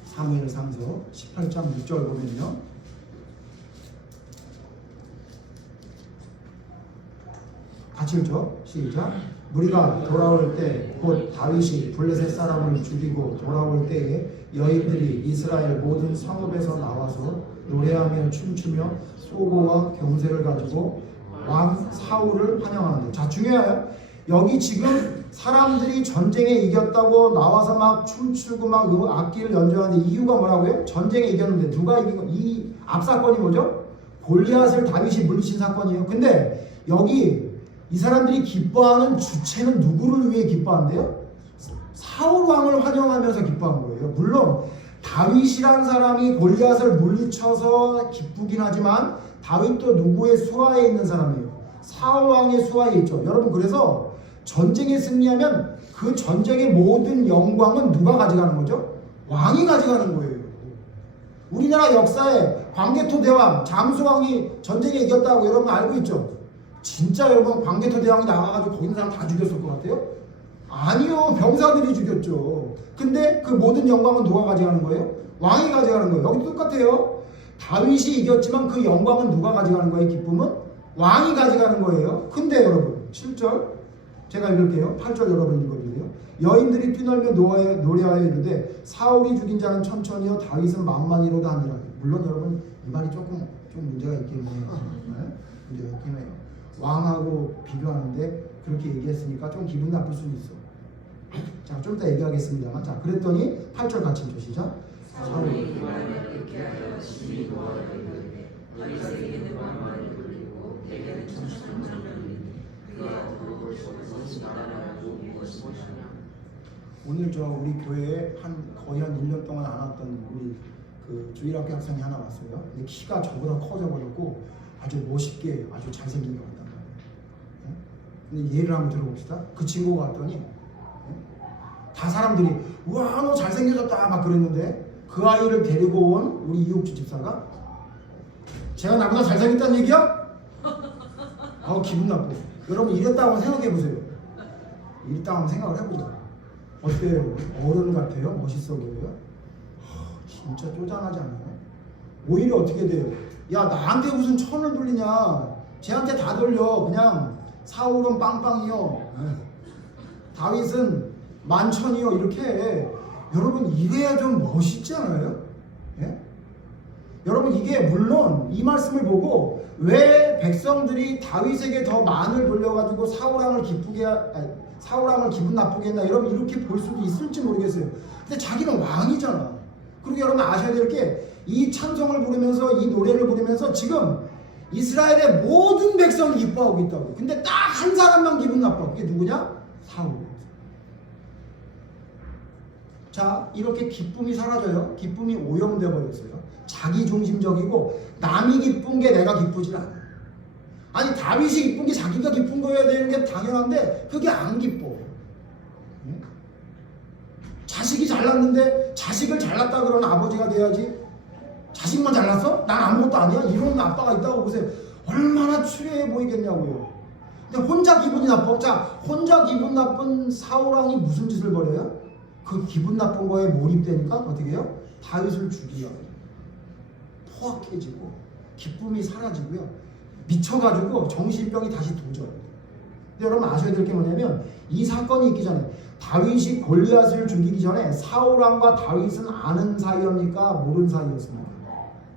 사무엘상서 18장 6절 보면요, 같이 읽죠. 시작. 무리가 돌아올 때 곧 다윗이 블레셋 사람을 죽이고 돌아올 때에 여인들이 이스라엘 모든 성읍에서 나와서 노래하며 춤추며 소고와 경세를 가지고 왕 사울을 환영하는데, 자 중요해요. 여기 지금 사람들이 전쟁에 이겼다고 나와서 막 춤추고 막 악기를 연주하는데 이유가 뭐라고요? 전쟁에 이겼는데 누가 이긴 거? 이 앞 사건이 뭐죠? 골리앗을 다윗이 물리친 사건이에요. 근데 여기 이 사람들이 기뻐하는 주체는 누구를 위해 기뻐한대요? 사울 왕을 환영하면서 기뻐한 거예요. 물론 다윗이란 사람이 골리앗을 물리쳐서 기쁘긴 하지만 다윗도 누구의 수하에 있는 사람이에요? 사울 왕의 수하에 있죠. 여러분, 그래서 전쟁에 승리하면 그 전쟁의 모든 영광은 누가 가져가는 거죠? 왕이 가져가는 거예요. 우리나라 역사에 광개토 대왕, 장수왕이 전쟁에 이겼다고 여러분 알고 있죠? 진짜 여러분 광개토 대왕이 나가가지고 거기 있는 사람 다 죽였을 것 같아요? 아니요, 병사들이 죽였죠. 근데 그 모든 영광은 누가 가져가는 거예요? 왕이 가져가는 거예요. 여기도 똑같아요. 다윗이 이겼지만 그 영광은 누가 가져가는 거예요? 기쁨은? 왕이 가져가는 거예요. 근데 여러분 7절 제가 읽을게요. 8절 여러분 읽어주세요. 여인들이 뛰놀며 노래하여 이르되 사울이 죽인 자는 천천히요 다윗은 만만히로다 하니라. 물론 여러분 이 말이 조금 좀 문제가 있긴 해요. 네? 문제가 있긴 해요. 왕하고 비교하는데 그렇게 얘기했으니까 좀 기분 나쁠 수 있어. 자, 좀 이따 얘기하겠습니다만, 자, 그랬더니 8절 같이 읽죠. 시작. 사울이 말하여 듣게 하여 심히 노하여 이르되 다윗에게는 만만히 돌리고 내게는 천천히 돌리니 그가 더 멋있다라고 무엇이냐. 오늘 우리 교회에 거의 한 1년 동안 안 왔던 우리 그 주일학교 학생이 하나 왔어요. 근데 키가 저보다 커져버렸고 아주 멋있게 아주 잘생긴 것 같단 말이에요. 근데 예를 한번 들어봅시다. 그 친구가 왔더니 다 사람들이 우와 너 잘생겨졌다 막 그랬는데 그 아이를 데리고 온 우리 이옥주 집사가 제가 나보다 잘생겼다는 얘기야? 기분 나쁘. 여러분 이랬다고 생각해보세요. 이랬다고 한번 생각을 해보자. 어때요? 어른 같아요? 멋있어 보여요? 진짜 쪼잔하지 않아요? 오히려 어떻게 돼요? 야 나한테 무슨 천을 돌리냐? 쟤한테 다 돌려. 그냥 사울은 빵빵이요, 다윗은 만천이요. 이렇게 여러분 이래야 좀 멋있지 않아요? 예? 여러분 이게 물론 이 말씀을 보고 왜 백성들이 다윗에게 더 만을 돌려가지고 사울왕을 기분 나쁘게 했나 여러분 이렇게 볼 수도 있을지 모르겠어요. 근데 자기는 왕이잖아. 그리고 여러분 아셔야 될 게 이 찬송을 부르면서 이 노래를 부르면서 지금 이스라엘의 모든 백성이 기뻐하고 있다고. 근데 딱 한 사람만 기분 나빠. 그게 누구냐? 사울. 자, 이렇게 기쁨이 사라져요. 기쁨이 오염되어 버렸어요. 자기 중심적이고 남이 기쁜 게 내가 기쁘지 않아. 아니 다윗이 기쁜 게 자기가 기쁜 거여야 되는 게 당연한데 그게 안 기뻐. 자식이 잘났는데 자식을 잘났다 그러는 아버지가 돼야지. 자식만 잘났어? 난 아무것도 아니야? 이런 아빠가 있다고 보세요. 얼마나 추레해 보이겠냐고요. 근데 혼자 기분이 나빠. 자, 혼자 기분 나쁜 사울왕이 무슨 짓을 벌여요? 그 기분 나쁜 거에 몰입되니까 어떻게 해요? 다윗을 죽이요. 포악해지고 기쁨이 사라지고요. 미쳐가지고 정신병이 다시 도져요. 근데 여러분 아셔야 될 게 뭐냐면 이 사건이 있기 전에 다윗이 골리앗을 죽이기 전에 사울왕과 다윗은 아는 사이입니까? 모르는 사이였습니다.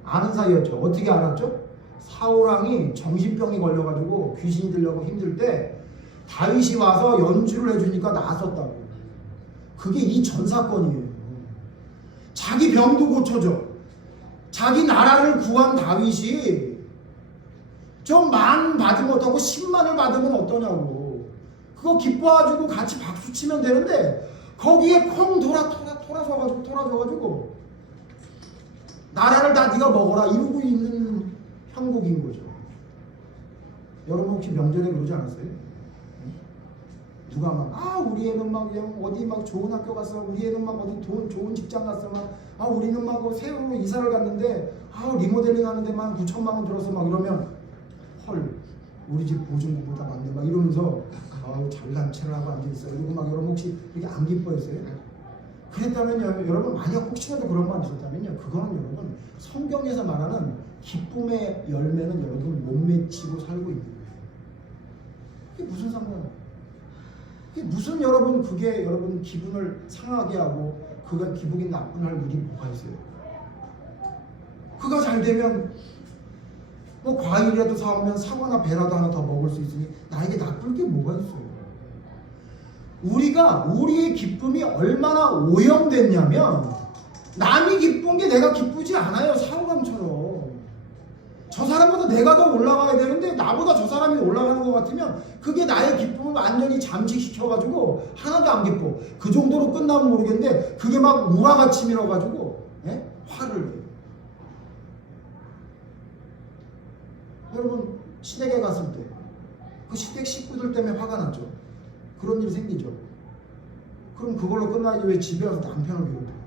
아는 사이였죠. 어떻게 알았죠? 사울왕이 정신병이 걸려가지고 귀신이 들려고 힘들 때 다윗이 와서 연주를 해주니까 나았었다고. 그게 이 전 사건이에요. 자기 병도 고쳐줘. 자기 나라를 구한 다윗이 좀 만 받으면 어떠고 10만을 받으면 어떠냐고. 그거 기뻐가지고 같이 박수 치면 되는데 거기에 콩 돌아서가지고 나라를 다 네가 먹어라 이러고 있는 형국인 거죠. 여러분 혹시 명절에 그러지 않았어요? 누가 막 우리 애는 막 그냥 어디 막 좋은 학교 갔어. 우리 애는 막 어디 좋은 직장 갔어. 막 우리는 막 새로 이사를 갔는데 리모델링 하는데만 9천만 원 들어서 막 이러면 헐 우리 집 보증금보다 많네 막 이러면서 잘난 체를 하고 앉아있어. 이러고 막 여러분 혹시 이게 안 기뻐했어요? 그랬다면요 여러분 만약 혹시라도 그런 말 있었다면요 그거는 여러분 성경에서 말하는 기쁨의 열매는 여러분 못 맺히고 살고 있는 거예요. 이게 무슨 상관이에요? 이게 무슨 여러분 그게 여러분 기분을 상하게 하고 그가 기분이 나쁜 할 일이 뭐가 있어요? 그가 잘 되면 뭐 과일이라도 사오면 사과나 배라도 하나 더 먹을 수 있으니 나에게 나쁠 게 뭐가 있어요. 우리가 우리의 기쁨이 얼마나 오염됐냐면 남이 기쁜 게 내가 기쁘지 않아요. 사후감처럼. 저 사람보다 내가 더 올라가야 되는데 나보다 저 사람이 올라가는 것 같으면 그게 나의 기쁨을 완전히 잠식시켜가지고 하나도 안 기뻐. 그 정도로 끝나면 모르겠는데 그게 막 우라같이 밀어가지고 화를 내요. 여러분 시댁에 갔을 때 그 시댁 식구들 때문에 화가 났죠. 그런 일이 생기죠. 그럼 그걸로 끝나지 왜 집에 와서 남편을 괴롭혀요?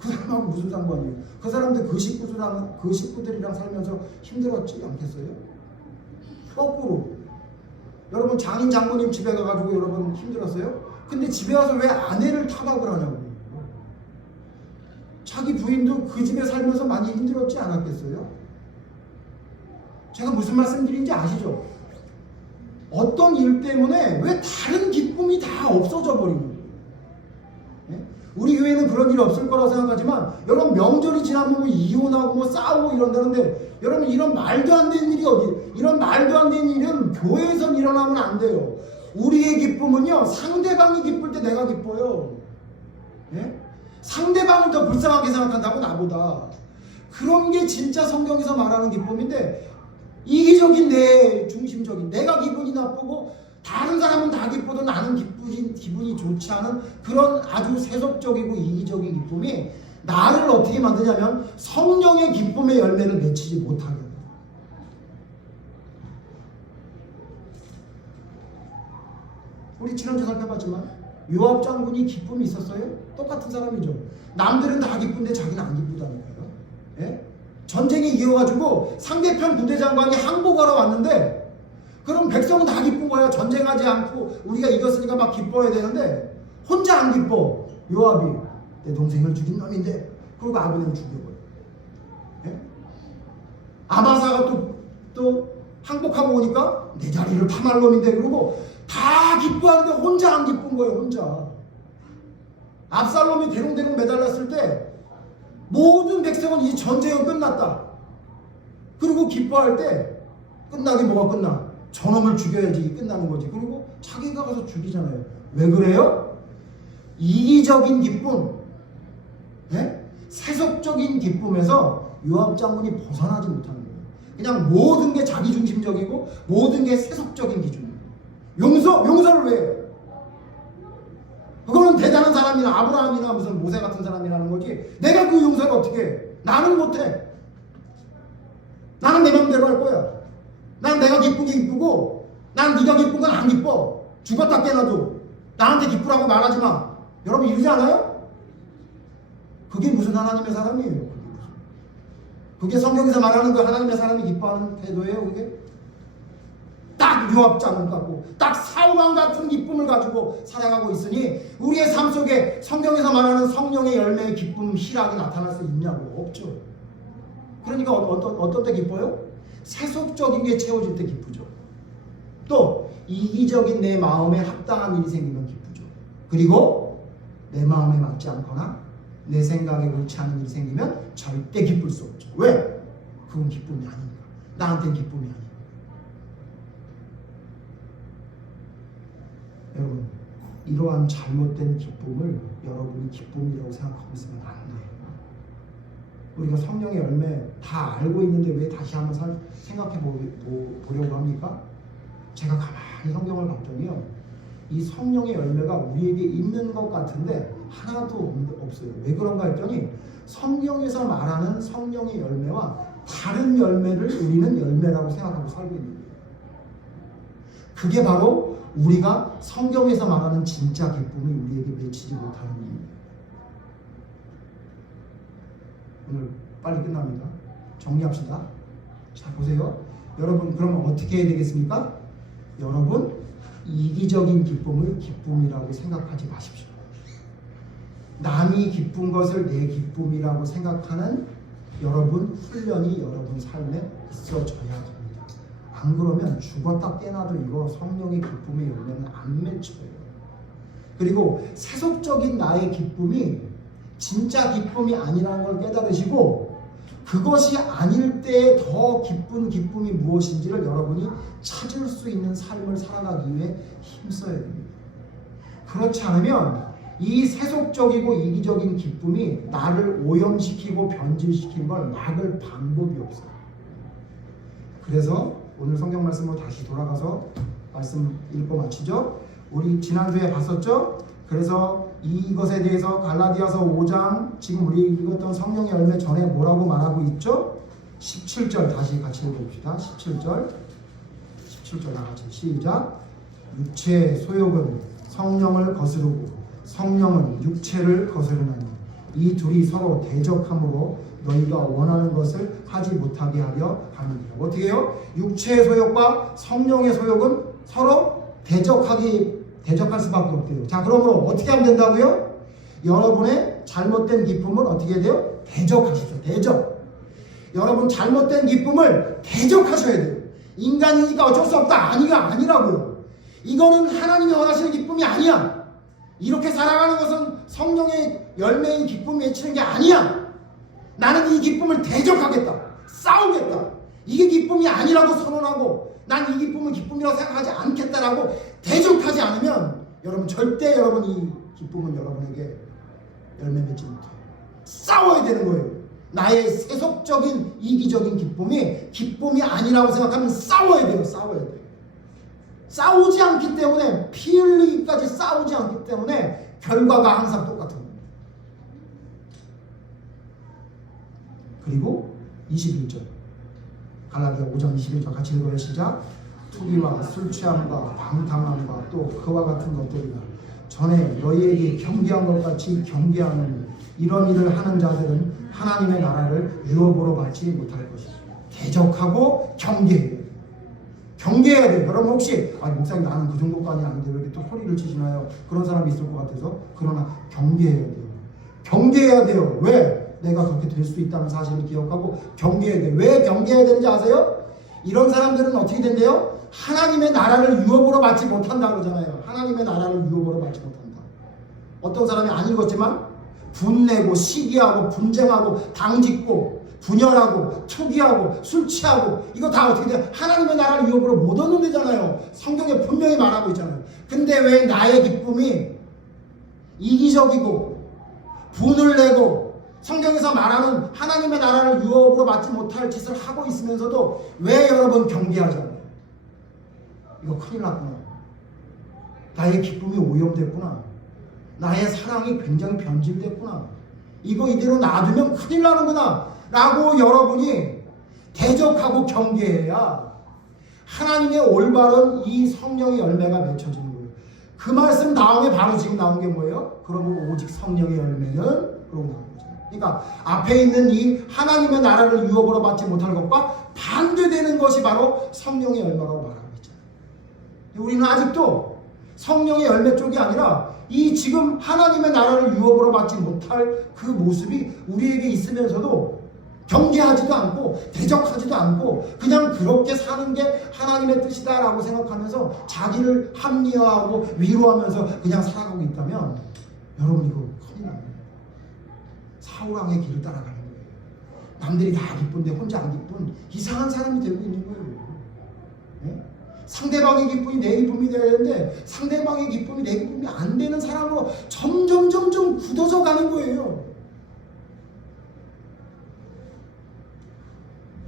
그 사람하고 무슨 상관이에요? 그 사람들 그 식구들이랑 살면서 힘들었지 않겠어요? 거꾸로 여러분 장인 장모님 집에 가가지고 여러분 힘들었어요? 근데 집에 와서 왜 아내를 타박을 하냐고. 자기 부인도 그 집에 살면서 많이 힘들었지 않았겠어요? 제가 무슨 말씀드린지 아시죠? 어떤 일 때문에 왜 다른 기쁨이 다 없어져 버리는 거예요. 우리 교회는 그런 일이 없을 거라고 생각하지만 여러분 명절이 지나면 뭐 이혼하고 뭐 싸우고 이런다는데 여러분 이런 말도 안 되는 일이 이런 말도 안 되는 일은 교회에서 일어나면 안 돼요. 우리의 기쁨은요 상대방이 기쁠 때 내가 기뻐요. 상대방을 더 불쌍하게 생각한다고 나보다. 그런 게 진짜 성경에서 말하는 기쁨인데 이기적인 내 중심적인 내가 기분이 나쁘고 다른 사람은 다 기뻐도 나는 기분이 좋지 않은 그런 아주 세속적이고 이기적인 기쁨이 나를 어떻게 만드냐면 성령의 기쁨의 열매를 맺히지 못하게 합니다. 우리 지난주 살펴봤지만 요압 장군이 기쁨이 있었어요? 똑같은 사람이죠. 남들은 다 기쁜데 자기는 안 기쁘다니까요. 전쟁이 이어가지고 상대편 부대장관이 항복하러 왔는데 그럼 백성은 다 기쁜 거야. 전쟁하지 않고 우리가 이겼으니까 막 기뻐해야 되는데 혼자 안 기뻐. 요압이 내 동생을 죽인 놈인데 그리고 아버지를 죽여버려. 아마사가 또 항복하고 오니까 내 자리를 탐할 놈인데 그러고 다 기뻐하는데 혼자 안 기쁜 거예요. 혼자. 압살롬이 대롱대롱 매달렸을 때 모든 백성은 이 전쟁은 끝났다. 그리고 기뻐할 때 끝나긴 뭐가 끝나? 저놈을 죽여야지 끝나는 거지. 그리고 자기가 가서 죽이잖아요. 왜 그래요? 이기적인 기쁨, 세속적인 기쁨에서 요압 장군이 벗어나지 못하는 거예요. 그냥 모든 게 자기중심적이고 모든 게 세속적인 기준이에요. 용서를 왜 해요? 그거는 대단한 사람이나 아브라함이나 무슨 모세 같은 사람이라는 거지. 내가 그 용서를 어떻게 해? 나는 못해. 나는 내 맘대로 할 거야. 난 내가 기쁜 게 기쁘고 난 네가 기쁜 건 안 기뻐. 죽었다 깨나도 나한테 기쁘라고 말하지 마. 여러분 이러지 않아요? 그게 무슨 하나님의 사람이에요? 그게 성경에서 말하는 그 하나님의 사람이 기뻐하는 태도예요. 그게 딱 요압 장군 같고 딱 사울왕 같은 기쁨을 가지고 살아가고 있으니 우리의 삶 속에 성경에서 말하는 성령의 열매의 기쁨, 희락이 나타날 수 있냐고? 없죠. 그러니까 어떤 때 기뻐요? 세속적인 게 채워질 때 기쁘죠. 또 이기적인 내 마음에 합당한 일이 생기면 기쁘죠. 그리고 내 마음에 맞지 않거나 내 생각에 옳지 않은 일이 생기면 절대 기쁠 수 없죠. 왜? 그건 기쁨이 아니니까. 나한테는 기쁨이 아니에요. 여러분, 이러한 잘못된 기쁨을 여러분이 기쁨이라고 생각하고 있으면 안 돼요. 우리가 성령의 열매 다 알고 있는데 왜 다시 한번 생각해 보려고 합니까? 제가 가만히 성경을 봤더니요, 이 성령의 열매가 우리에게 있는 것 같은데 하나도 없어요. 왜 그런가 했더니 성경에서 말하는 성령의 열매와 다른 열매를 우리는 열매라고 생각하고 살고 있는 거예요. 그게 바로 우리가 성경에서 말하는 진짜 기쁨이 우리에게 맺히지 못하는 이유예요. 오늘 빨리 끝납니다. 정리합시다. 자, 보세요. 여러분, 그러면 어떻게 해야 되겠습니까? 여러분, 이기적인 기쁨을 기쁨이라고 생각하지 마십시오. 남이 기쁜 것을 내 기쁨이라고 생각하는 여러분 훈련이 여러분 삶에 있어져야 됩니다. 안 그러면 죽었다 깨나도 이거 성령의 기쁨의 열매는 안 맺혀요. 그리고 세속적인 나의 기쁨이 진짜 기쁨이 아니라는 걸 깨달으시고 그것이 아닐 때 더 기쁜 기쁨이 무엇인지를 여러분이 찾을 수 있는 삶을 살아가기 위해 힘써야 됩니다. 그렇지 않으면 이 세속적이고 이기적인 기쁨이 나를 오염시키고 변질시키는 걸 막을 방법이 없어요. 그래서 오늘 성경 말씀으로 다시 돌아가서 말씀 읽고 마치죠. 우리 지난주에 봤었죠? 그래서 이것에 대해서 갈라디아서 5장 지금 우리 읽었던 성령의 열매 전에 뭐라고 말하고 있죠? 17절 다시 같이 읽어봅시다. 17절 다 같이 시작. 육체의 소욕은 성령을 거스르고 성령은 육체를 거스르나니 이 둘이 서로 대적함으로 너희가 원하는 것을 하지 못하게 하려 함이니라. 어떻게 해요? 육체의 소욕과 성령의 소욕은 서로 대적할 수밖에 없대요. 자, 그러므로 어떻게 하면 된다고요? 여러분의 잘못된 기쁨을 어떻게 해야 돼요? 대적하십시오. 대적. 여러분 잘못된 기쁨을 대적하셔야 돼요. 인간이니까 어쩔 수 없다. 아니라고요. 이거는 하나님이 원하시는 기쁨이 아니야. 이렇게 살아가는 것은 성령의 열매인 기쁨 외치는 게 아니야. 나는 이 기쁨을 대적하겠다. 싸우겠다. 이게 기쁨이 아니라고 선언하고 난 이 기쁨을 기쁨이라고 생각하지 않겠다라고 대적하지 않으면 여러분 절대 여러분 이 기쁨은 여러분에게 열매 맺지 못해요. 싸워야 되는 거예요. 나의 세속적인 이기적인 기쁨이 아니라고 생각하면 싸워야 돼요. 싸우지 않기 때문에 피 흘리기까지 싸우지 않기 때문에 결과가 항상 똑같은 겁니다. 그리고 21절 갈라디아 5장 21절 같이 읽어요. 시작. 투기와 술취함과 방탕함과 또 그와 같은 것들이나 전에 너희에게 경계한 것 같이 경계하는 이런 일을 하는 자들은 하나님의 나라를 유업으로 받지 못할 것이다. 대적하고 경계해야 돼요. 여러분 혹시 목사님 나는 그 정도까지 아닌데 왜 이렇게 또 소리를 치시나요? 그런 사람이 있을 것 같아서. 그러나 경계해야 돼요. 왜? 내가 그렇게 될 수 있다는 사실을 기억하고 경계해야 돼요. 왜 경계해야 되는지 아세요? 이런 사람들은 어떻게 된대요? 하나님의 나라를 유업으로 받지 못한다 그러잖아요. 하나님의 나라를 유업으로 받지 못한다. 어떤 사람이 안 읽었지만 분내고 시기하고 분쟁하고 당짓고 분열하고 투기하고 술 취하고 이거 다 어떻게 돼요? 하나님의 나라를 유업으로 못 얻는 데잖아요. 성경에 분명히 말하고 있잖아요. 근데 왜 나의 기쁨이 이기적이고 분을 내고 성경에서 말하는 하나님의 나라를 유업으로 받지 못할 짓을 하고 있으면서도 왜 여러분 경계하지 않아요? 이거 큰일 났구나. 나의 기쁨이 오염됐구나. 나의 사랑이 굉장히 변질됐구나. 이거 이대로 놔두면 큰일 나는구나 라고 여러분이 대적하고 경계해야 하나님의 올바른 이 성령의 열매가 맺혀지는 거예요. 그 말씀 다음에 바로 지금 나온 게 뭐예요? 그러면 오직 성령의 열매는 그러고 나온 거죠. 그러니까 앞에 있는 이 하나님의 나라를 유업으로 받지 못할 것과 반대되는 것이 바로 성령의 열매라고 말하고 있잖아요. 우리는 아직도 성령의 열매 쪽이 아니라 이 지금 하나님의 나라를 유업으로 받지 못할 그 모습이 우리에게 있으면서도 경계하지도 않고 대적하지도 않고 그냥 그렇게 사는 게 하나님의 뜻이다라고 생각하면서 자기를 합리화하고 위로하면서 그냥 살아가고 있다면 여러분 이거 큰일 납니다. 사울왕의 길을 따라가는 거예요. 남들이 다 기쁜데 혼자 안 기쁜 이상한 사람이 되고 있는 거예요. 네? 상대방의 기쁨이 내 기쁨이 돼야 되는데 상대방의 기쁨이 내 기쁨이 안 되는 사람으로 점점 굳어져 가는 거예요.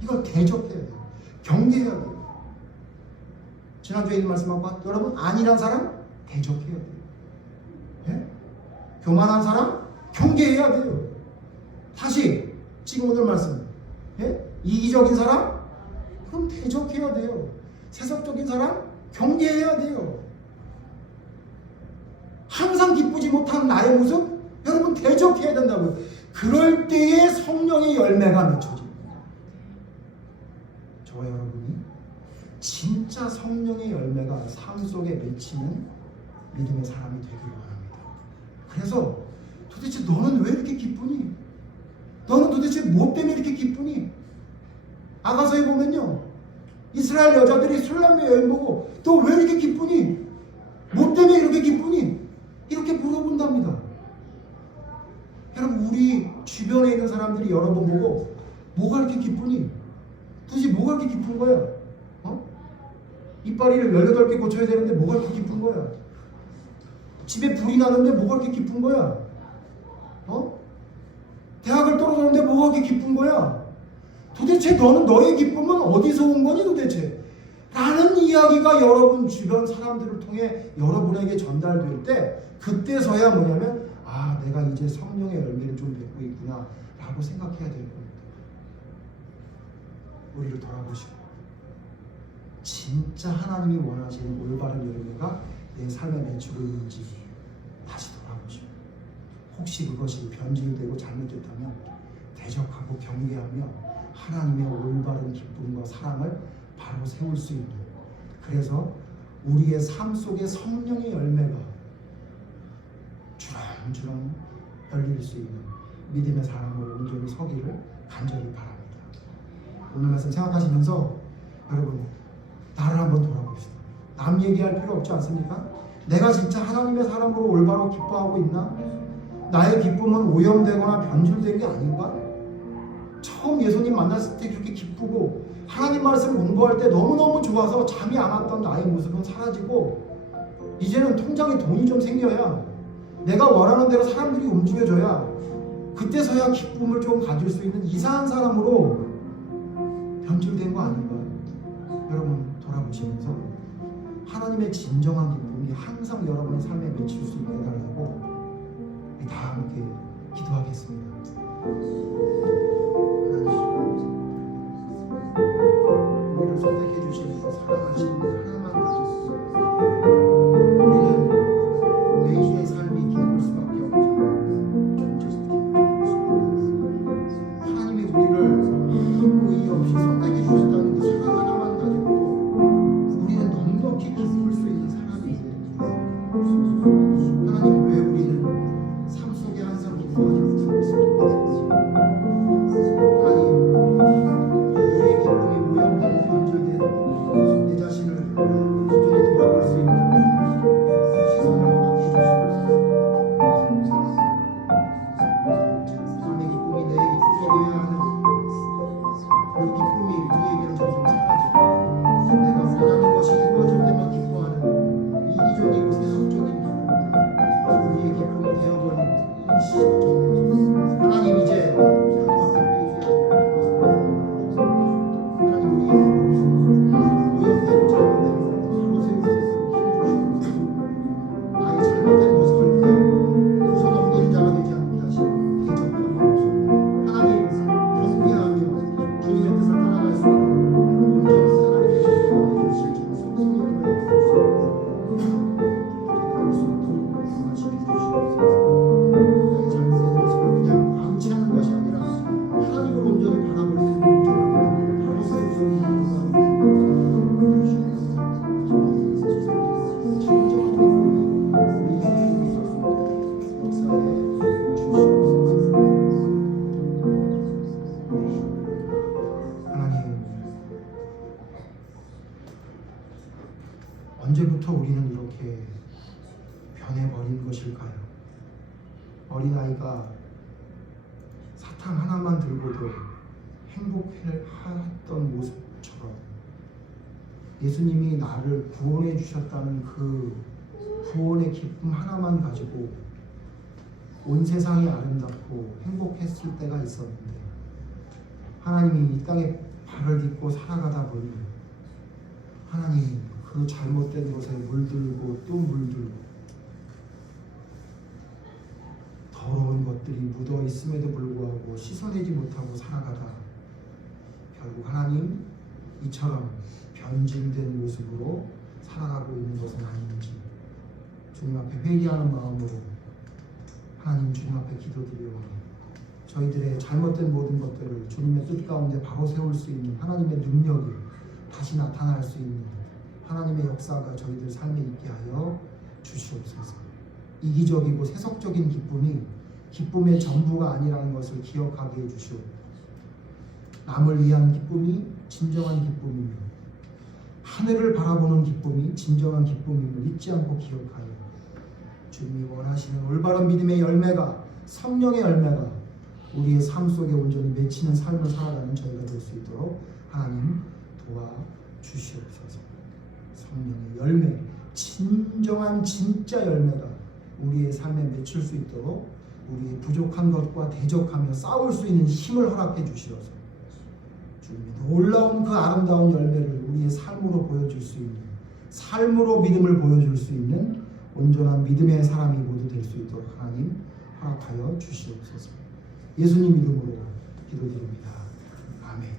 이걸 대적해야 돼요. 경계해야 돼요. 지난주에 이 말씀하고 여러분 아니란 사람 대적해야 돼요. 네? 교만한 사람 경계해야 돼요. 다시 지금 오늘 말씀 이기적인 사람 그럼 대적해야 돼요. 세속적인 사람 경계해야 돼요. 항상 기쁘지 못한 나의 모습 여러분 대적해야 된다고요. 그럴 때에 성령의 열매가 맺혀집니다. 저와 여러분이 진짜 성령의 열매가 삶 속에 맺히는 믿음의 사람이 되기를 바랍니다. 그래서 도대체 너는 왜 이렇게 기쁘니? 너는 도대체 뭐 때문에 이렇게 기쁘니? 아가서에 보면요, 이스라엘 여자들이 술람의 여인 보고 너 왜 이렇게 기쁘니? 뭐 때문에 이렇게 기쁘니? 이렇게 물어본답니다. 여러분 우리 주변에 있는 사람들이 여러분 보고 뭐가 이렇게 기쁘니? 도대체 뭐가 이렇게 기쁜 거야? 이빨이를 18개 고쳐야 되는데 뭐가 이렇게 기쁜 거야? 집에 불이 나는데 뭐가 이렇게 기쁜 거야? 대학을 떨어졌는데 뭐가 그렇게 기쁜 거야? 도대체 너는 너의 기쁨은 어디서 온 거니 도대체? 라는 이야기가 여러분 주변 사람들을 통해 여러분에게 전달될 때 그때서야 뭐냐면 아 내가 이제 성령의 열매를 좀 맺고 있구나 라고 생각해야 될 겁니다. 우리를 돌아보시고 진짜 하나님이 원하시는 올바른 열매가 내 삶에 맺히고 있는지 다시 돌아보시고 혹시 그것이 변질되고 잘못됐다면 대적하고 경계하며 하나님의 올바른 기쁨과 사랑을 바로 세울 수 있는 그래서 우리의 삶 속에 성령의 열매가 주렁주렁 열릴 수 있는 믿음의 사람으로 온전히 서기를 간절히 바랍니다. 오늘 말씀 생각하시면서 여러분 나를 한번 돌아봅시다. 남 얘기할 필요 없지 않습니까? 내가 진짜 하나님의 사람으로 올바로 기뻐하고 있나? 나의 기쁨은 오염되거나 변질된 게 아닌가? 처음 예수님 만났을 때 그렇게 기쁘고 하나님 말씀 공부할 때 너무너무 좋아서 잠이 안 왔던 나의 모습은 사라지고 이제는 통장에 돈이 좀 생겨야 내가 원하는 대로 사람들이 움직여줘야 그때서야 기쁨을 좀 가질 수 있는 이상한 사람으로 변질된 거 아닌가? 여러분 돌아보시면서 하나님의 진정한 기쁨이 항상 여러분의 삶에 맺힐 수 있게 해달라고 다 함께 기도하겠습니다. 우리를 선택해 주시고 사랑하시는 하나만 가졌어. 우리는 매주의 삶이 기쁠 수밖에 없지만 하나님이 우리를 아무 이유 없이 선택해 주셨다는 그 사랑 하나만 가지고도 우리는 넉넉히 기쁠 수 있는 사람이세요. 하나님 왜 우리는 삶 속에 항상 기뻐하지 못하고 있습니까? 내 자신을 온전히 돌아볼 수 있는 시선을 허락해 주시옵소서. 남의 기쁨이 내 기쁨이 되어야 하는 그 기쁨이 우리에게는 점점 사라지고 내가 원하는 것이 이루어질 때만 기뻐하는 이기적이고 세속적인 기쁨 우리의 기쁨이 되어버린 이 시점 하나님 이제 언제부터 우리는 이렇게 변해버린 것일까요? 어린아이가 사탕 하나만 들고도 행복했던 모습처럼 예수님이 나를 구원해 주셨다는 그 구원의 기쁨 하나만 가지고 온 세상이 아름답고 행복했을 때가 있었는데 하나님이 이 땅에 발을 딛고 살아가다 보니 하나님이 그 잘못된 것에 물들고 또 물들고 더러운 것들이 묻어 있음에도 불구하고 씻어내지 못하고 살아가다 결국 하나님 이처럼 변질된 모습으로 살아가고 있는 것은 아닌지 주님 앞에 회개하는 마음으로 하나님 주님 앞에 기도드려 저희들의 잘못된 모든 것들을 주님의 뜻 가운데 바로 세울 수 있는 하나님의 능력이 다시 나타날 수 있는 하나님의 역사가 저희들 삶에 있게 하여 주시옵소서. 이기적이고 세속적인 기쁨이 기쁨의 전부가 아니라는 것을 기억하게 해주시오. 남을 위한 기쁨이 진정한 기쁨이며 하늘을 바라보는 기쁨이 진정한 기쁨임을 잊지 않고 기억하여 주님이 원하시는 올바른 믿음의 열매가 성령의 열매가 우리의 삶 속에 온전히 맺히는 삶을 살아가는 저희가 될 수 있도록 하나님 도와주시옵소서. 성령의 열매, 진정한 진짜 열매가 우리의 삶에 맺힐 수 있도록 우리의 부족한 것과 대적하며 싸울 수 있는 힘을 허락해 주시어서 주님의 놀라운 그 아름다운 열매를 우리의 삶으로 보여줄 수 있는, 삶으로 믿음을 보여줄 수 있는 온전한 믿음의 사람이 모두 될 수 있도록 하나님 허락하여 주시옵소서. 예수님 이름으로 기도드립니다. 아멘.